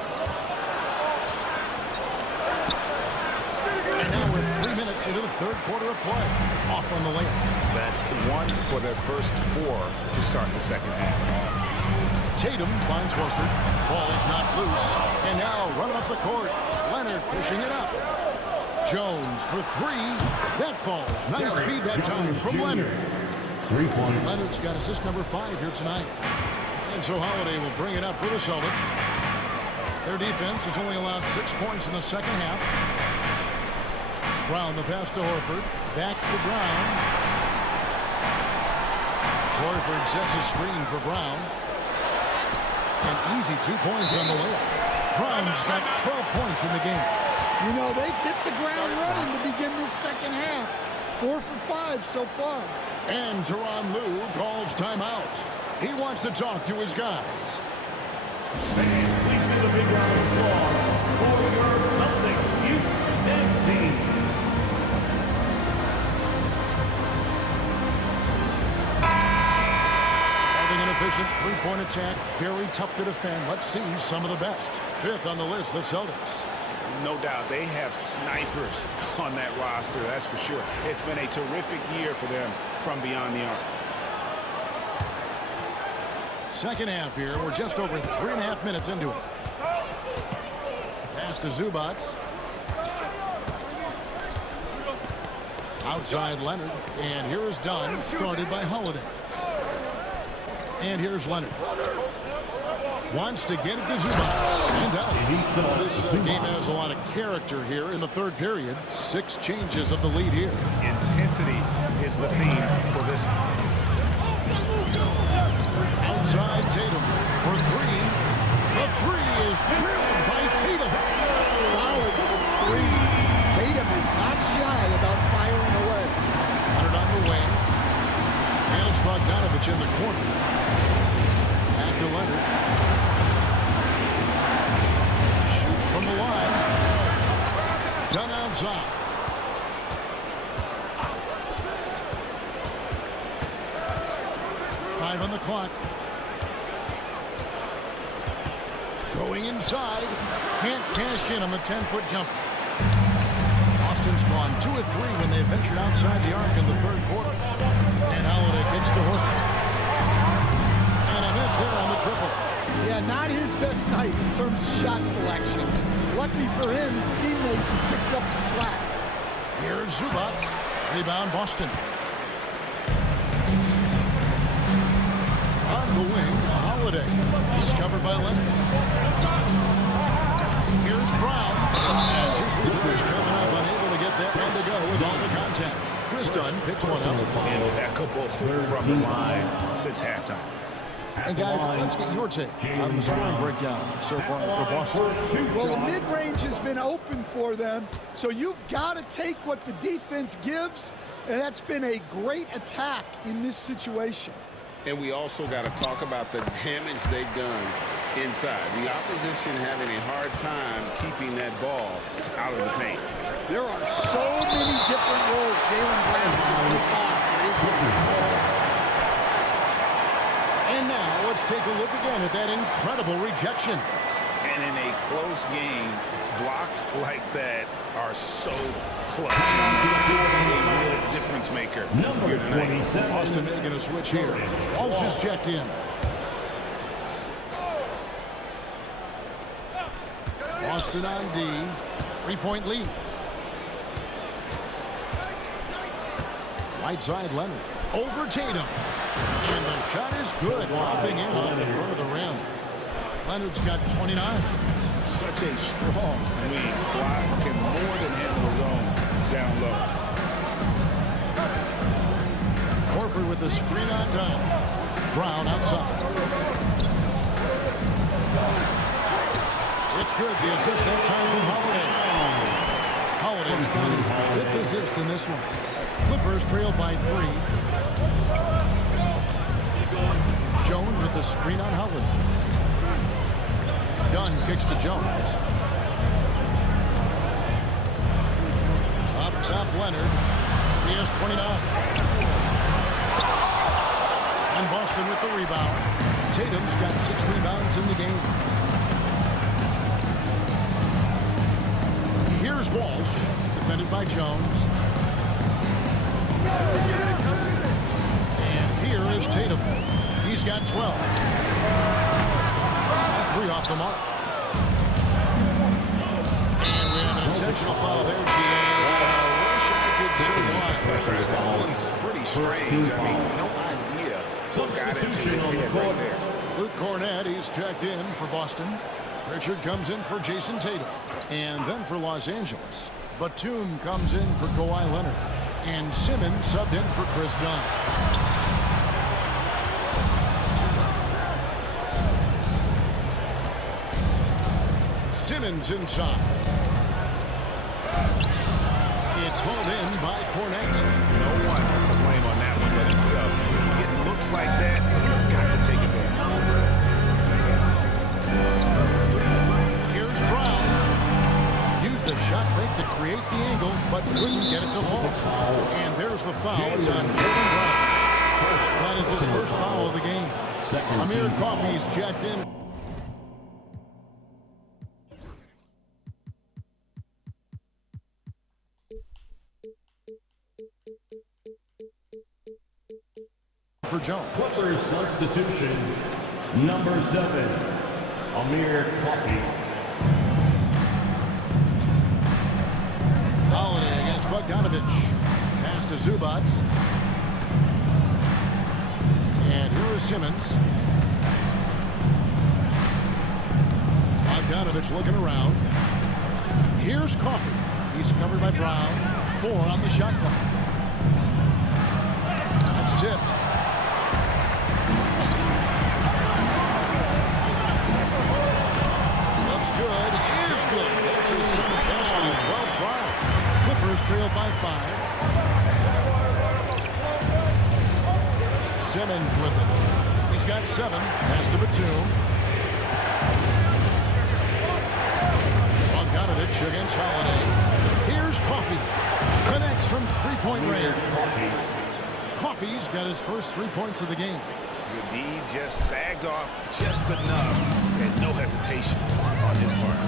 And now we're 3 minutes into the third quarter of play. Off on the layup. That's 1 for their first 4 to start the second half. Tatum finds Horford. Ball is not loose. And now running up the court. Leonard pushing it up. Jones for 3. That falls. Nice feed that time from Leonard. 3 points. Leonard's got assist number 5 here tonight. And so Holiday will bring it up for the Celtics. Their defense has only allowed 6 points in the second half. Brown the pass to Horford. Back to Brown. Horford sets a screen for Brown. An easy 2 points on the layup. Brown's got 12 points in the game. You know, they've hit the ground running to begin this second half. 4 for 5 so far. And Tyronn Lue calls timeout. He wants to talk to his guys. Fans, please give a big round of applause for your Celtics youth and team. Efficient three-point attack, very tough to defend. Let's see some of the best. 5th on the list, the Celtics. No doubt they have snipers on that roster, that's for sure. It's been a terrific year for them from beyond the arc. Second half here, we're just over 3.5 minutes into it. Pass to Zubac. Outside Leonard, and here is Dunn, guarded by Holiday. And here's Leonard. Wants to get it to Zubac. And does. This game has a lot of character here in the third period. 6 changes of the lead here. Intensity is the theme for this one. Outside Tatum for 3. The 3 is drilled by Tatum. Solid from 3. Tatum is not shy about firing away. 100 on the wing. Managed Bogdanovich in the corner. Back to Leonard. Shoots from the line. Done outside. Five on the clock. Going inside. Can't cash in on the 10-foot jumper. Austin's gone 2 of 3 when they ventured outside the arc in the third quarter. And Holiday kicks to Horford. And a miss there on the triple. Yeah, not his best night in terms of shot selection. Lucky for him, his teammates have picked up the slack. Here's Zubac. Rebound, Boston. On the wing, Holiday. He's covered by Leonard. Here's Brown. And 2 free throws coming up, unable to get that one to go with all the contact. Chris Dunn picks one up. Impeccable from the line since halftime. And guys, let's get your take on the scoring breakdown so far for Boston. Well, the mid-range has been open for them, so you've got to take what the defense gives, and that's been a great attack in this situation. And we also got to talk about the damage they've done inside. The opposition having a hard time keeping that ball out of the paint. There are so many different roles Jaylen Brown can take on for his team. And now let's take a look again at that incredible rejection. And in a close game, blocks like that are so clutch. A real difference maker. Number 27. Boston making a switch here. Walsh is checked in. Boston on D. 3-point lead. Right side Leonard. Over Tatum. And the shot is good. Dropping in off the front of the rim. Leonard's got 29. Such a strong wing. Kawhi can more than handle his own down low. Horford with the screen on top. Brown outside. It's good. The assist that time from Holiday. Holiday's got his 5th assist in this one. Clippers trailed by 3. Jones with the screen on Holiday. Dunn kicks to Jones. Up top, Leonard. He has 29. And Boston with the rebound. Tatum's got 6 rebounds in the game. Here's Walsh, defended by Jones. And here is Tatum. He's got 12. And 3 off the mark. And we have an intentional foul there, G.A. It's pretty strange. I mean, no idea what got into his head right there. Luke Cornett, he's checked in for Boston. Pritchard comes in for Jason Tatum. And then for Los Angeles, Batum comes in for Kawhi Leonard. And Simmons subbed in for Chris Dunn. Simmons inside. It's hauled in by Cornett. No one to blame on that one but himself. It looks like that, you've got to take it back. Here's Brown. Used the shot break to create the angle, but couldn't get it to fall. And there's the foul. It's on Jaylen Brown. That is his first foul of the game. Amir Coffey's checked in. For Jones. Clippers substitution, number 7, Amir Coffey. Holiday against Bogdanovich. Pass to Zubac. And here is Simmons. Bogdanovich looking around. Here's Coffey. He's covered by Brown. 4 on the shot clock. That's tipped. Looks good. Is good. That's his 7th basket in 12 tries. Clippers trailed by 5. Simmons with it. He's got 7. Pass to Batum. Bogdanovich against Holiday. Here's Coffey. Connects from 3-point range. Coffey's got his first 3 points of the game. The D just sagged off just enough and no hesitation on his part.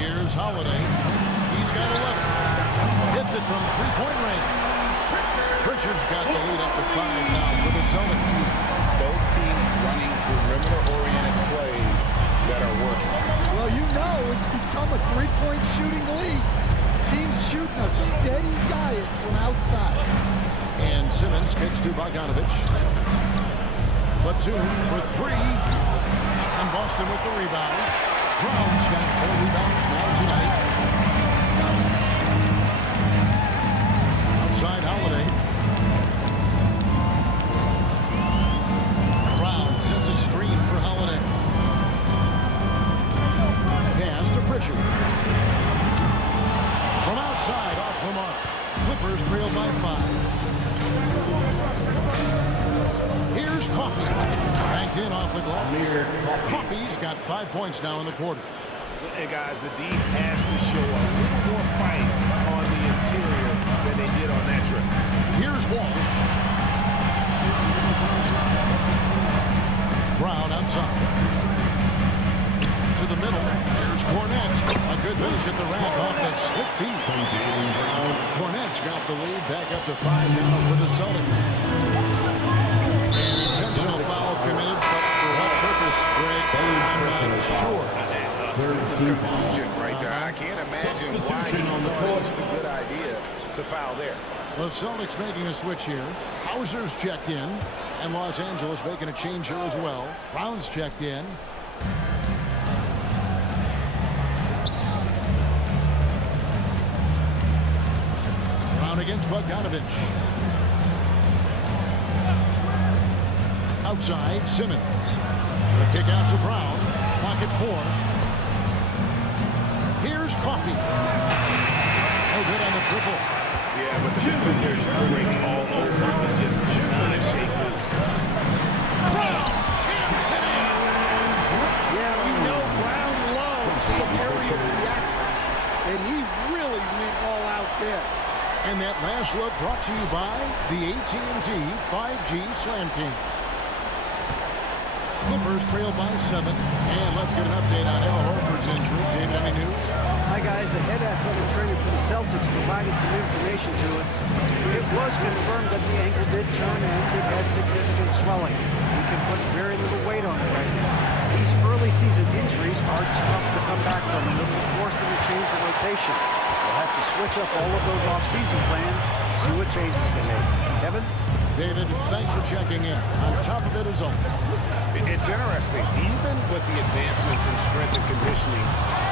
Here's Holiday. He's got 11. Hits it from 3-point range. Richards got the lead up to 5 now for the Celtics. Both teams running perimeter-oriented plays that are working. Well, you know it's become a three-point shooting league. Teams shooting a steady diet from outside. And Simmons kicks to Bogdanovich. Batum for 3. And Boston with the rebound. Brown's got 4 rebounds now tonight. Outside Holiday. Brown sends a screen for Holiday. Pass to Pritchard. From outside, off the mark. Clippers trail by 5. Here's Coffey. Banked in off the glass. Coffey's got 5 points now in the quarter. And guys, the D has to show a little more fight on the interior than they did on that trip. Here's Walsh. Brown outside. To the middle. Here's Cornette. A good finish at the rack off the slip feed. Cornette's got the lead back up to 5 now for the Celtics. An intentional foul committed, but for what purpose, Greg? I'm not sure. Confusion right there. I can't imagine why he thought it was a good idea to foul there. The Celtics making a switch here. Hauser's checked in, and Los Angeles making a change here as well. Brown's checked in. Brown against Bogdanovich. Outside, Simmons. The kick out to Brown. Pocket 4. Here's Coffey. Oh, good on the triple. Yeah, but the defenders drink all over and just cannot shake loose. Brown jams it in. Yeah, we know Brown loves some aerial reactions, and he really went all out there. And that last look brought to you by the AT&T 5G Slam King. Clippers trail by 7. And let's get an update on Al Horford's injury. David, any news? Hi, guys. The head athletic trainer for the Celtics provided some information to us. It was confirmed that the ankle did turn and it has significant swelling. We can put very little weight on it right now. These early season injuries are tough to come back from, and it will force them to change the rotation. They'll have to switch up all of those off-season plans, see what changes they make. Kevin? David, thanks for checking in. On top of it is all. It's interesting. Even with the advancements in strength and conditioning,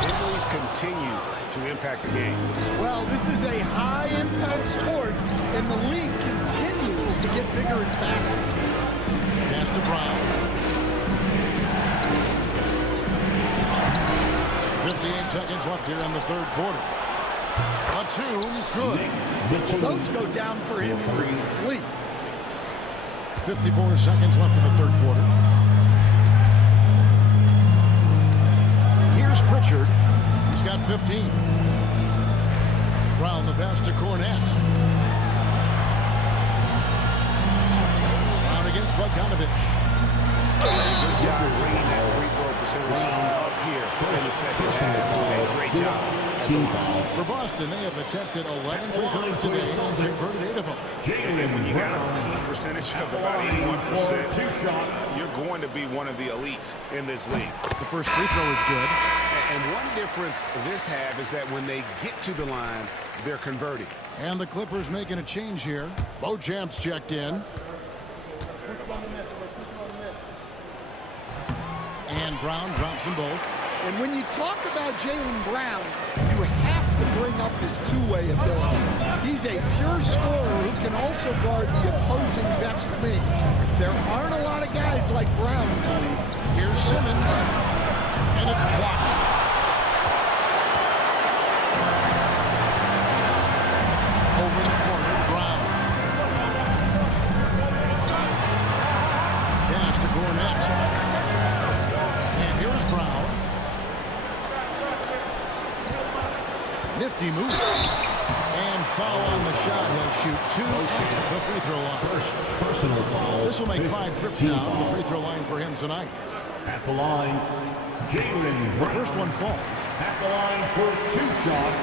injuries continue to impact the game. Well, this is a high-impact sport, and the league continues to get bigger and faster. Pass to Brown. 58 seconds left here in the third quarter. Batum, good. Well, those go down for him in his sleep. 54 seconds left in the third quarter. Here's Pritchard. He's got 15. Brown the pass to Cornette. Brown against Bogdanovich. Good job bringing that free throw percentage up here in the second half. Great job. For Boston, they have attempted 11 free throws today and converted 8 of them. And when you got a team percentage of about 81%, you're going to be one of the elites in this league. The first free throw is good. And one difference this half is that when they get to the line, they're converting. And the Clippers making a change here. Beauchamp's checked in. And Brown drops them both. And when you talk about Jaylen Brown, you have to bring up his two-way ability. He's a pure scorer who can also guard the opposing best wing. There aren't a lot of guys like Brown in the league. Here's Simmons, and it's blocked. Over in the corner, Brown. Pass to Cornette. And here's Brown. Nifty move. And foul on the shot. He'll shoot 2 at the free throw line. Personal foul. This will make 5 trips now to the free throw line for him tonight. At the line, Jaylen The Brown. first one falls. At the line for 2 shots.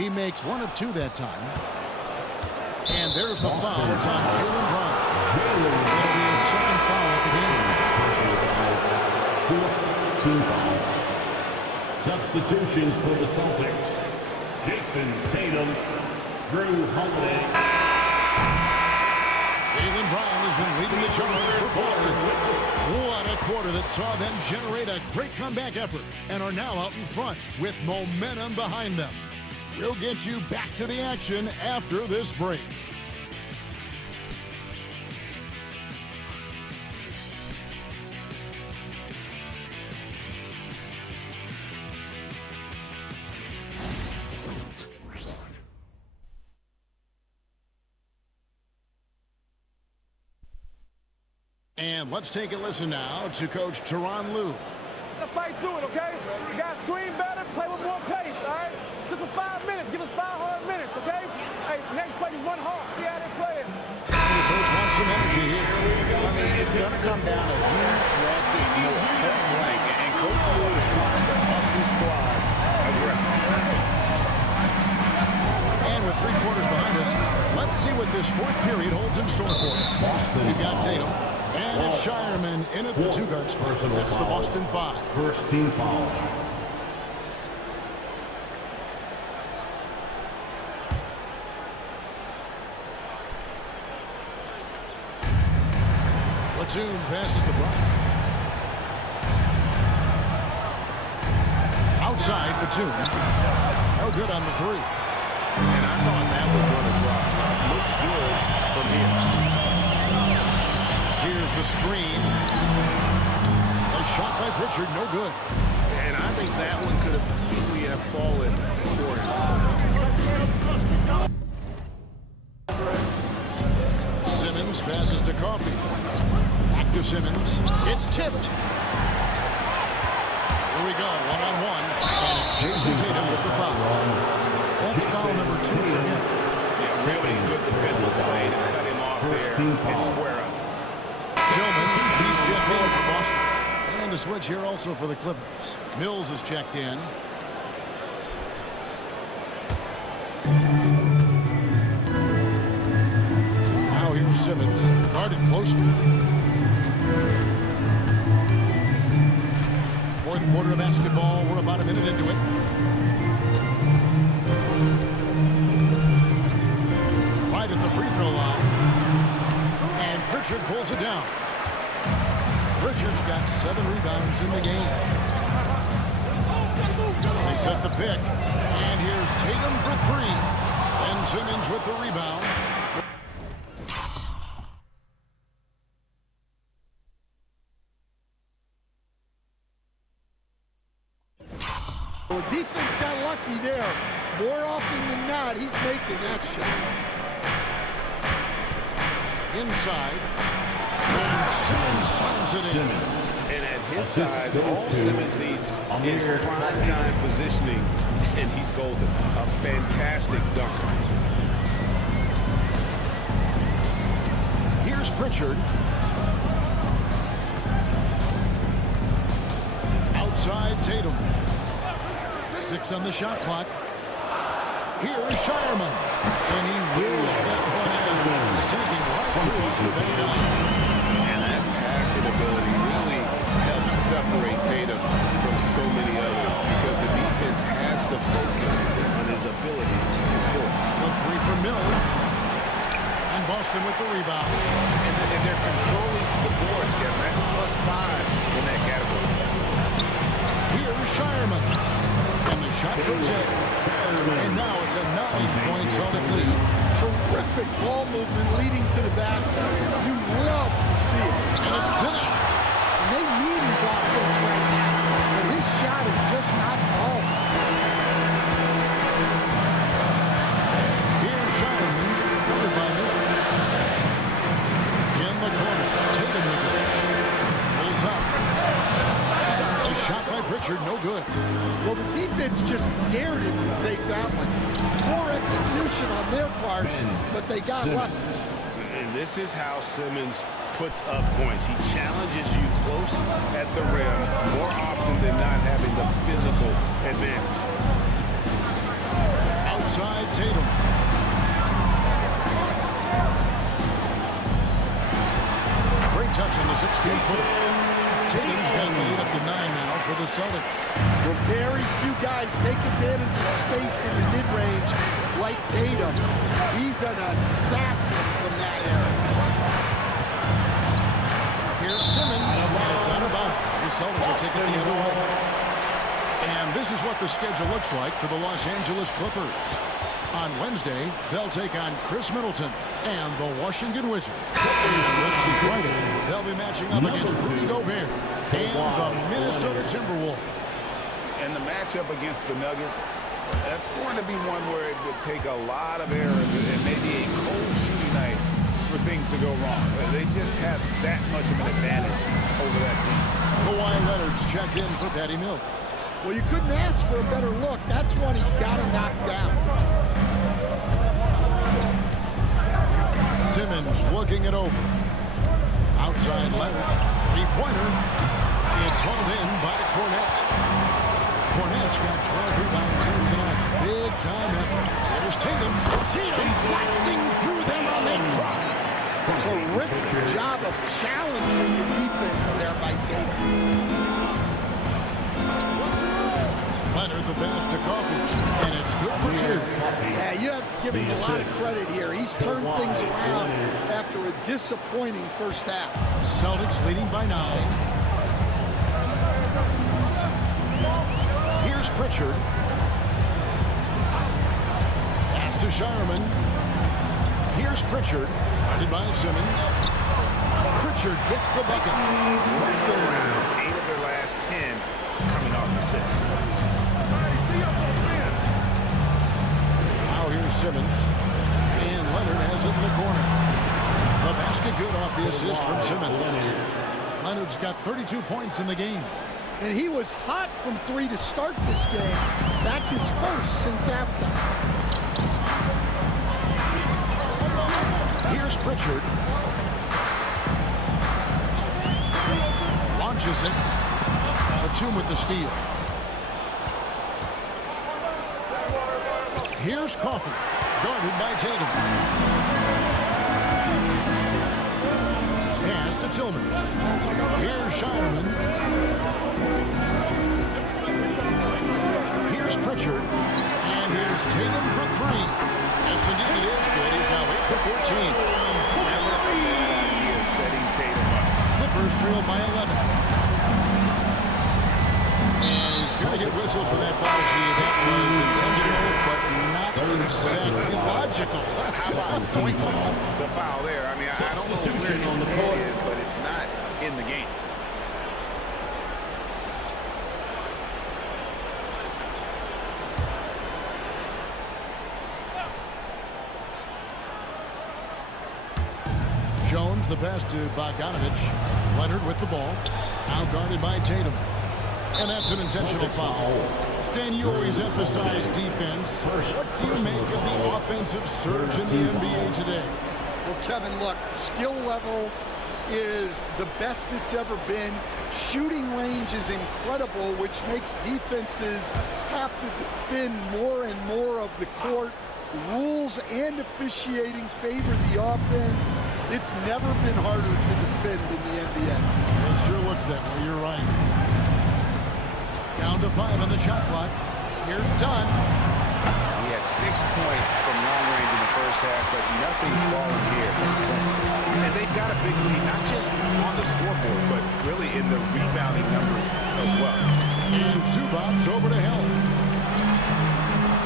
He makes 1 of 2 that time. And there's the foul. It's on Jaylen Brown. That'll be his second foul of the game. 4th team foul. Substitutions for the Celtics. Jason Tatum, Drew Holiday. Jaylen Brown has been leading the charge for Boston. What a quarter that saw them generate a great comeback effort and are now out in front with momentum behind them. We'll get you back to the action after this break. And let's take a listen now to Coach Tyronn Lue. Fight through it, okay? You got to screen better, play with more pace, all right? Just for 5 minutes. Give us 5 hard minutes, okay? Hey, next play is 1 hard. See how they play it. The coach wants some energy here. I mean, it's going to come down to who wants it more point blank. And Coach Lue is trying to up his squads aggressively. And with 3 quarters behind us, let's see what this 4th period holds in store for us. We've got Tatum. And it's Shireman in at the 2-guard spot. That's the Boston 5. First team foul. Batum passes to Brown. Outside Batum. No good on the 3. And I thought that was going to drop. Looked good from here. Here's the screen. A shot by Pritchard, no good. And I think that one could have easily have fallen for him. Simmons passes to Coffey. Back to Simmons. It's tipped. Here we go, 1-on-1. And it's Jason Tatum with the foul. That's foul number 2 for him. Yeah, really good defensive play to cut him off there and square up. Tillman, he's checked in for Boston. And a switch here also for the Clippers. Mills is checked in. Now here's Simmons, guarded closely. 4th quarter of basketball. We're about a minute into it. Right at the free throw line. And Pritchard pulls it down. Pritchard's got 7 rebounds in the game. They set the pick. And here's Tatum for 3. And Simmons with the rebound. Well, defense got lucky there. More often than not, he's making that shot. Inside. And Simmons slams it in. And at his size, all Simmons needs is prime time positioning, and he's golden. A fantastic dunk. Here's Pritchard. Outside Tatum. 6 on the shot clock. Here is Shireman. And he wheels that one in, sinking right through the big line. And that passing ability really helps separate Tatum from so many others because the defense has to focus on his ability to score. The 3 for Mills. And Boston with the rebound. And they're controlling the boards, Kevin. That's +5 in that category. Here's Shireman. And the shot goes in. And now it's a 9-point Celtic lead. Terrific ball movement leading to the basket. You love to see it. And it's denied. And they need his offense right now. But his shot is just not falling. Here's Shireman. Covered by Mills. In the corner. Tatum with it. Pulls up. A shot by Pritchard, no good. Well, the defense just dared him to take that one. Poor execution on their part, but they got lucky. And this is how Simmons puts up points. He challenges you close at the rim more often than not, having the physical advantage. got the lead up to 9 now for the Celtics. Well, very few guys take advantage of space in the mid-range like Tatum. He's an assassin from that area. Here's Simmons, and it's out of bounds. The Celtics will take it the other way. And this is what the schedule looks like for the Los Angeles Clippers. On Wednesday, they'll take on Chris Middleton and the Washington Wizards. And on Friday, they'll be matching up against Rudy Gobert and the Minnesota Timberwolves. And the matchup against the Nuggets, that's going to be one where it would take a lot of errors and maybe a cold shooting night for things to go wrong. They just have that much of an advantage over that team. Kawhi Leonard's checked in for Patty Mills. Well, you couldn't ask for a better look. That's one he's got to knock down. Simmons looking it over. Outside Leonard. Three-pointer. It's hauled in by Cornette. Cornette's got 12 rebounds here tonight. Big-time effort. There's Tatum. Tatum blasting through them on that drop. Terrific job of challenging the defense there by Tatum. Leonard the pass to Coffee, and it's good for 2. Yeah, you have to give him a lot of credit here. He's turned things around after a disappointing first half. Celtics leading by 9. Here's Pritchard. Pass to Shireman. Here's Pritchard. Guarded by Simmons. Pritchard gets the bucket. 8 of their last 10 coming off assists. Now here's Simmons. And Leonard has it in the corner. The basket good off the assist from Simmons. Leonard's got 32 points in the game. And he was hot from 3 to start this game. That's his first since halftime. Here's Pritchard. Launches it. Batum with the steal. Here's Coffee. Guarded by Tatum. Pass to Tillman. Here's Shireman. Here's Pritchard. And here's Tatum for 3. Yes, indeed it is good. He's now 8 for 14. Never a bad idea setting Tatum up. Clippers trail by 11. And he's going to get whistled for that foul. Gee, that was intentional, but not exactly logical. How about pointless to foul there? I mean, I don't know where his head is, but it's not in the game. Jones, the pass to Bogdanovich. Leonard with the ball. Now guarded by Tatum. And that's an intentional foul. Stan, you always emphasize defense. What do you make of the offensive surge in the NBA today? Well, Kevin, look, skill level is the best it's ever been. Shooting range is incredible, which makes defenses have to defend more and more of the court. Rules and officiating favor the offense. It's never been harder to defend in the NBA. It sure looks that way. You're right. Down to 5 on the shot clock. Here's Dunn. He had 6 points from long range in the first half, but nothing's fallen here since. And they've got a big lead, not just on the scoreboard, but really in the rebounding numbers as well. And Zubac's over to Hill.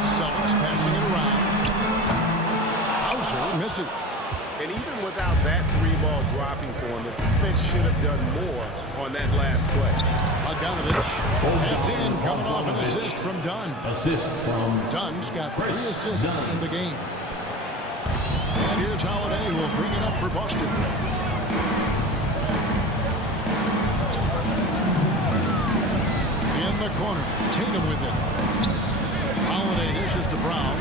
Celtics passing it around. Hauser misses. And even without that 3-ball dropping for him, the defense should have done more on that last play. Bogdanovich heads in, coming off an assist from Dunn. Assist from Dunn's got 3 assists in the game. And here's Holiday, who will bring it up for Boston. In the corner, Tatum with it. Holiday dishes to Brown.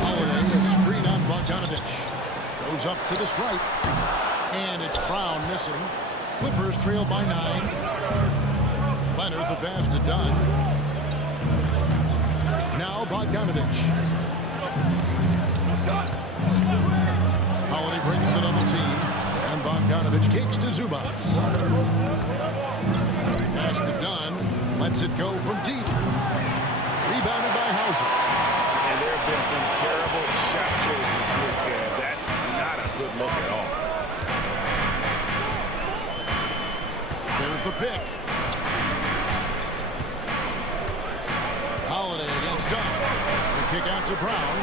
Holiday, a screen on Bogdanovich. Goes up to the stripe. And it's Brown missing. Clippers trail by 9. Leonard the pass to Dunn. Now Bogdanovich. Holiday brings the double team. And Bogdanovich kicks to Zubac. Pass to Dunn. Lets it go from deep. Rebounded by Hauser. And there have been some terrible shot choices here, Kev. That's not a good look at all. There's the pick. Holiday against Dunn. The kick out to Brown.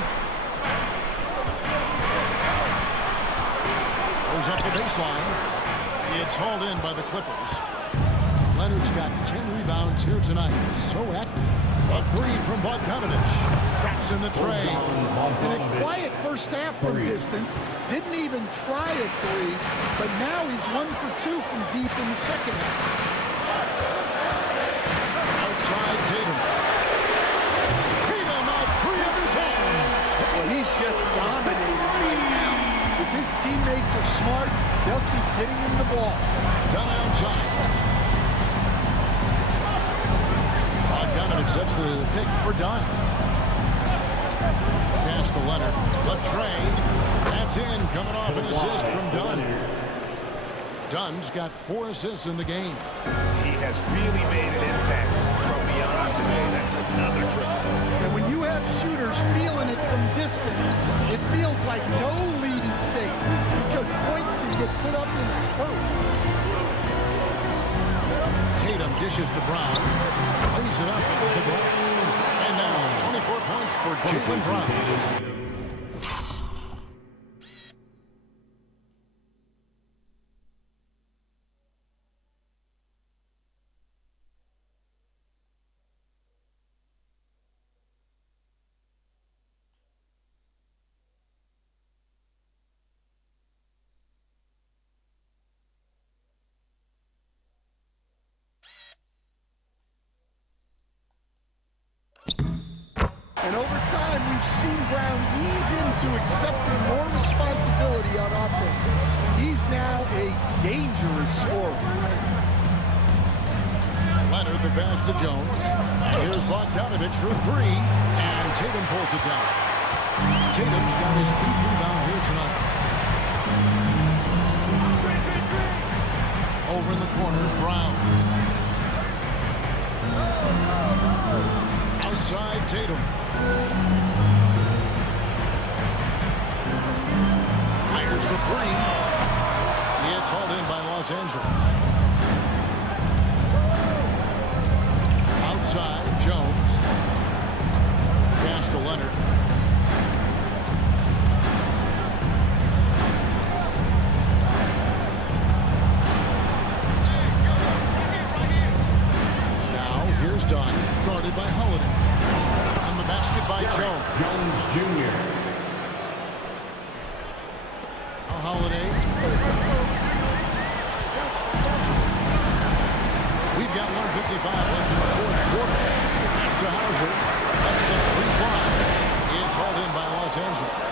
Goes up the baseline. It's hauled in by the Clippers. Leonard's got 10 rebounds here tonight. So active. A three from Bogdanovich. Traps in the tray. In a quiet first half from distance. Didn't even try a three, but now he's 1 for 2 from deep in the second half. Outside Tatum. Tatum out 3 of his own. Well, he's just dominating right now. If his teammates are smart, they'll keep getting him the ball. Down outside. Bogdanovich sets the pick for Dunn. Pass to Leonard. The tray. That's in. Coming off an assist from Dunn. Dunn's got 4 assists in the game. He has really made an impact from beyond today. That's another triple. And when you have shooters feeling it from distance, it feels like no lead is safe because points can get put up in a hurry. Tatum dishes to Brown. Lays it up with the glass. And now 24 points for Jaylen Brown. And over time, we've seen Brown ease into accepting more responsibility on offense. He's now a dangerous scorer. Leonard, the pass to Jones. Here's Bogdanovich for 3, and Tatum pulls it down. Tatum's got his 8th rebound here tonight. Over in the corner, Brown. Outside Tatum. Fires the 3. It's hauled in by Los Angeles. Outside, Jones. Pass to Leonard. Now, here's Dunn, guarded by Holiday. On the basket by Jones. Jones Jr. Holiday. We've got 1:55 left in the 4th quarter. Pass to Hauser. That's the free fly. It's hauled in by Los Angeles.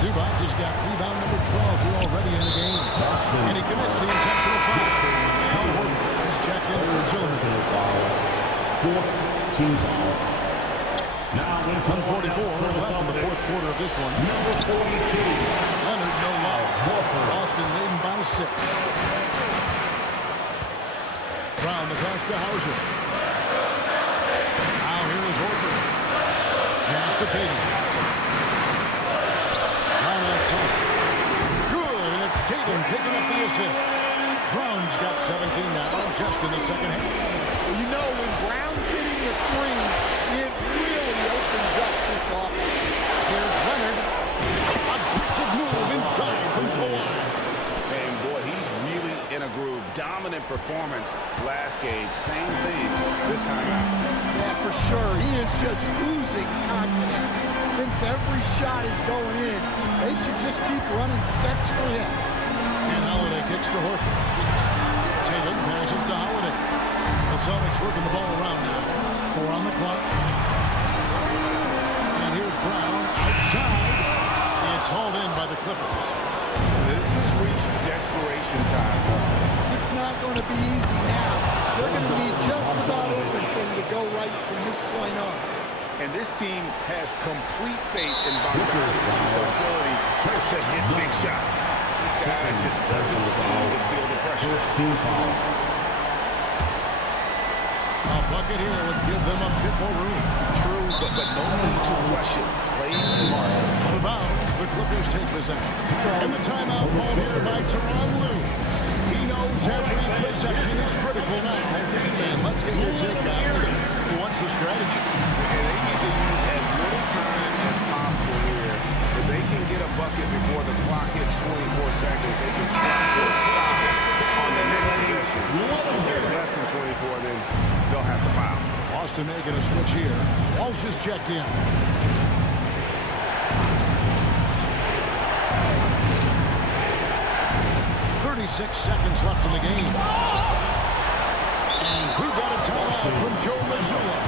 Zubac has got rebound number 12 here already in the game. And he commits the intentional foul. Al Horford is checked in for Tillman. 4th team foul. Now 1:44 left in the 4th quarter of this one. Number 42. Leonard no low. Boston leading by 6. Brown the pass to Hauser. Now here is Horford. Pass to Tatum. Brown outside. Good, and it's Tatum picking up the assist. Brown's got 17 now, just in the second half. Well, you know, when Brown's hitting the 3, it really opens up this offense. Here's Leonard. Aggressive move inside from Kawhi. And boy, he's really in a groove. Dominant performance last game. Same thing this time out. Yeah, for sure. He is just oozing confidence. Thinks every shot is going in. They should just keep running sets for him. And Holiday kicks to Horford. Tatum passes to Holiday. The Celtics working the ball around now. 4 on the clock. And here's Brown outside. It's hauled in by the Clippers. This has reached desperation time. It's not going to be easy now. They're going to need just about everything to go right from this point on. And this team has complete faith in Bogdanovich's ability to hit big shots. This guy just doesn't seem to feel the pressure. 1st team foul. bucket here would give them a bit more room. True, but no need to rush it. Play smart. Out of bounds, the Clippers take possession. And the timeout called here by Tyronn Lue. He knows every possession is critical now. And let's get your take, guys. What's the strategy? And they need to use as little time as possible here. If they can get a bucket before the clock hits 24 seconds, they can stop on the next possession. If there's less than 24, then they'll have to foul. Boston making a switch here. Walsh is checked in. 36 seconds left in the game. And we got a timeout from Joe Mazzulla.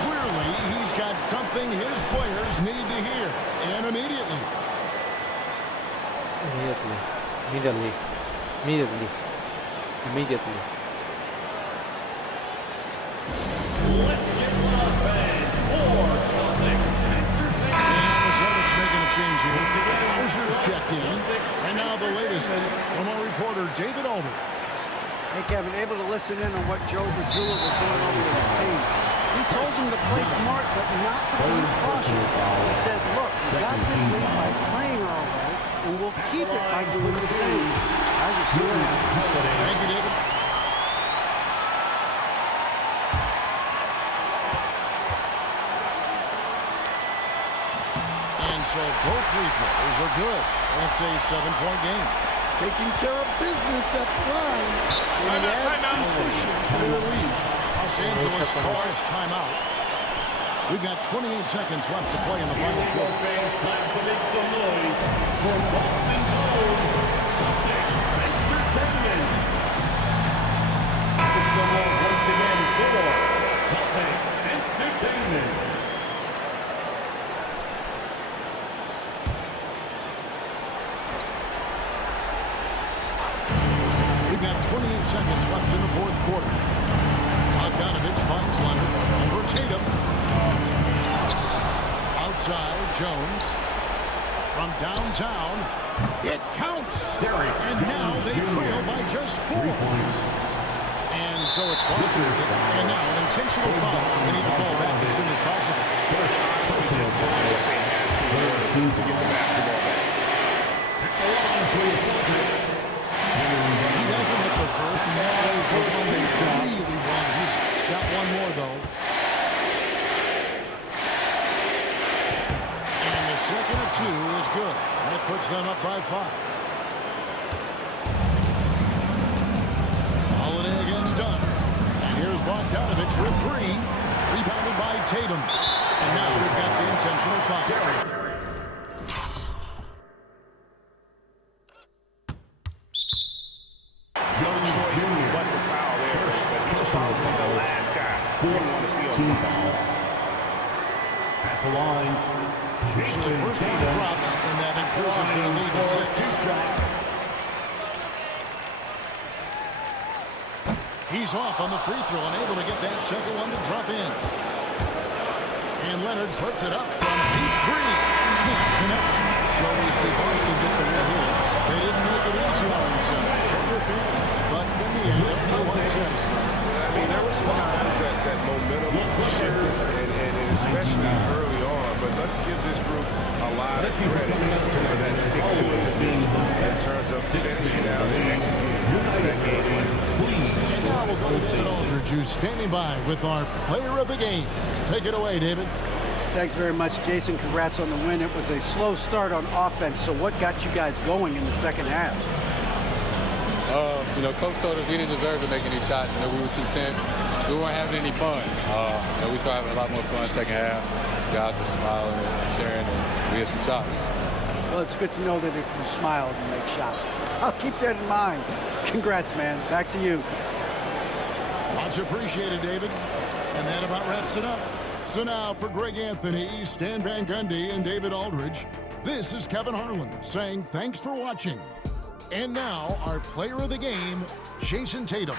Clearly, he's got something his players need to hear. And immediately. Immediately. Let's get offense for Celtics. And the Celtics making a change here. Bowser's checked in. And now the latest from our reporter, David Aldridge. Hey, Kevin, able to listen in on what Joe Mazzulla was doing over with his team. He told them to play smart, but not to be cautious. He said, look, we got this lead by playing our way, and we'll keep it by doing the same. Guys are still in. Thank you, David. And so both free throws are good. It's a 7-point game. Taking care of business at the line. And he adds some cushion to their lead. Los Angeles calls timeout. We've got 28 seconds left to play in the final quarter. Fans, time to make some noise for Boston Gold Celtics Entertainment. Make some noise once again for Celtics Entertainment. We've got 28 seconds left in the fourth quarter. Bogdanovich finds Leonard over Tatum. Outside, Jones. From downtown, it counts. And now they trail by just 4. And so it's Boston. And now an intentional foul. They need the ball back as soon as possible. Honestly, just doing what they had to get the basketball back. He doesn't hit the first, and that is the one they really want. He's got one more, though. And the second of 2 is good. That puts them up by 5. Holiday against Dunn. And here's Bogdanovich for 3. Rebounded by Tatum. And now we've got the intentional foul. No choice but to foul there, but he's probably the last guy you want to see on the foul. At the line, So the first one drops, and that increases their lead to 6. He's off on the free throw, unable to get that second one to drop in. And Leonard puts it up from deep 3. Can't connect. So we see Boston get the win here. They didn't make it easy on themselves. But in the end, everyone satisfied. I mean, there were some times that momentum shifted, and especially early on. But let's give this group a lot of credit for that stick-to-itiveness in terms of finishing out and executing that game plan. And now we'll go to David Aldridge, who's standing by with our player of the game. Take it away, David. Thanks very much, Jason. Congrats on the win. It was a slow start on offense, so what got you guys going in the second half? Coach told us we didn't deserve to make any shots. We were too tense. We weren't having any fun. We started having a lot more fun second half. Guys were smiling and cheering, and we had some shots. Well, it's good to know that if you smile, you make shots. I'll keep that in mind. Congrats, man. Back to you. Much appreciated, David. And that about wraps it up. So now for Greg Anthony, Stan Van Gundy, and David Aldridge, this is Kevin Harlan saying thanks for watching. And now our player of the game, Jason Tatum.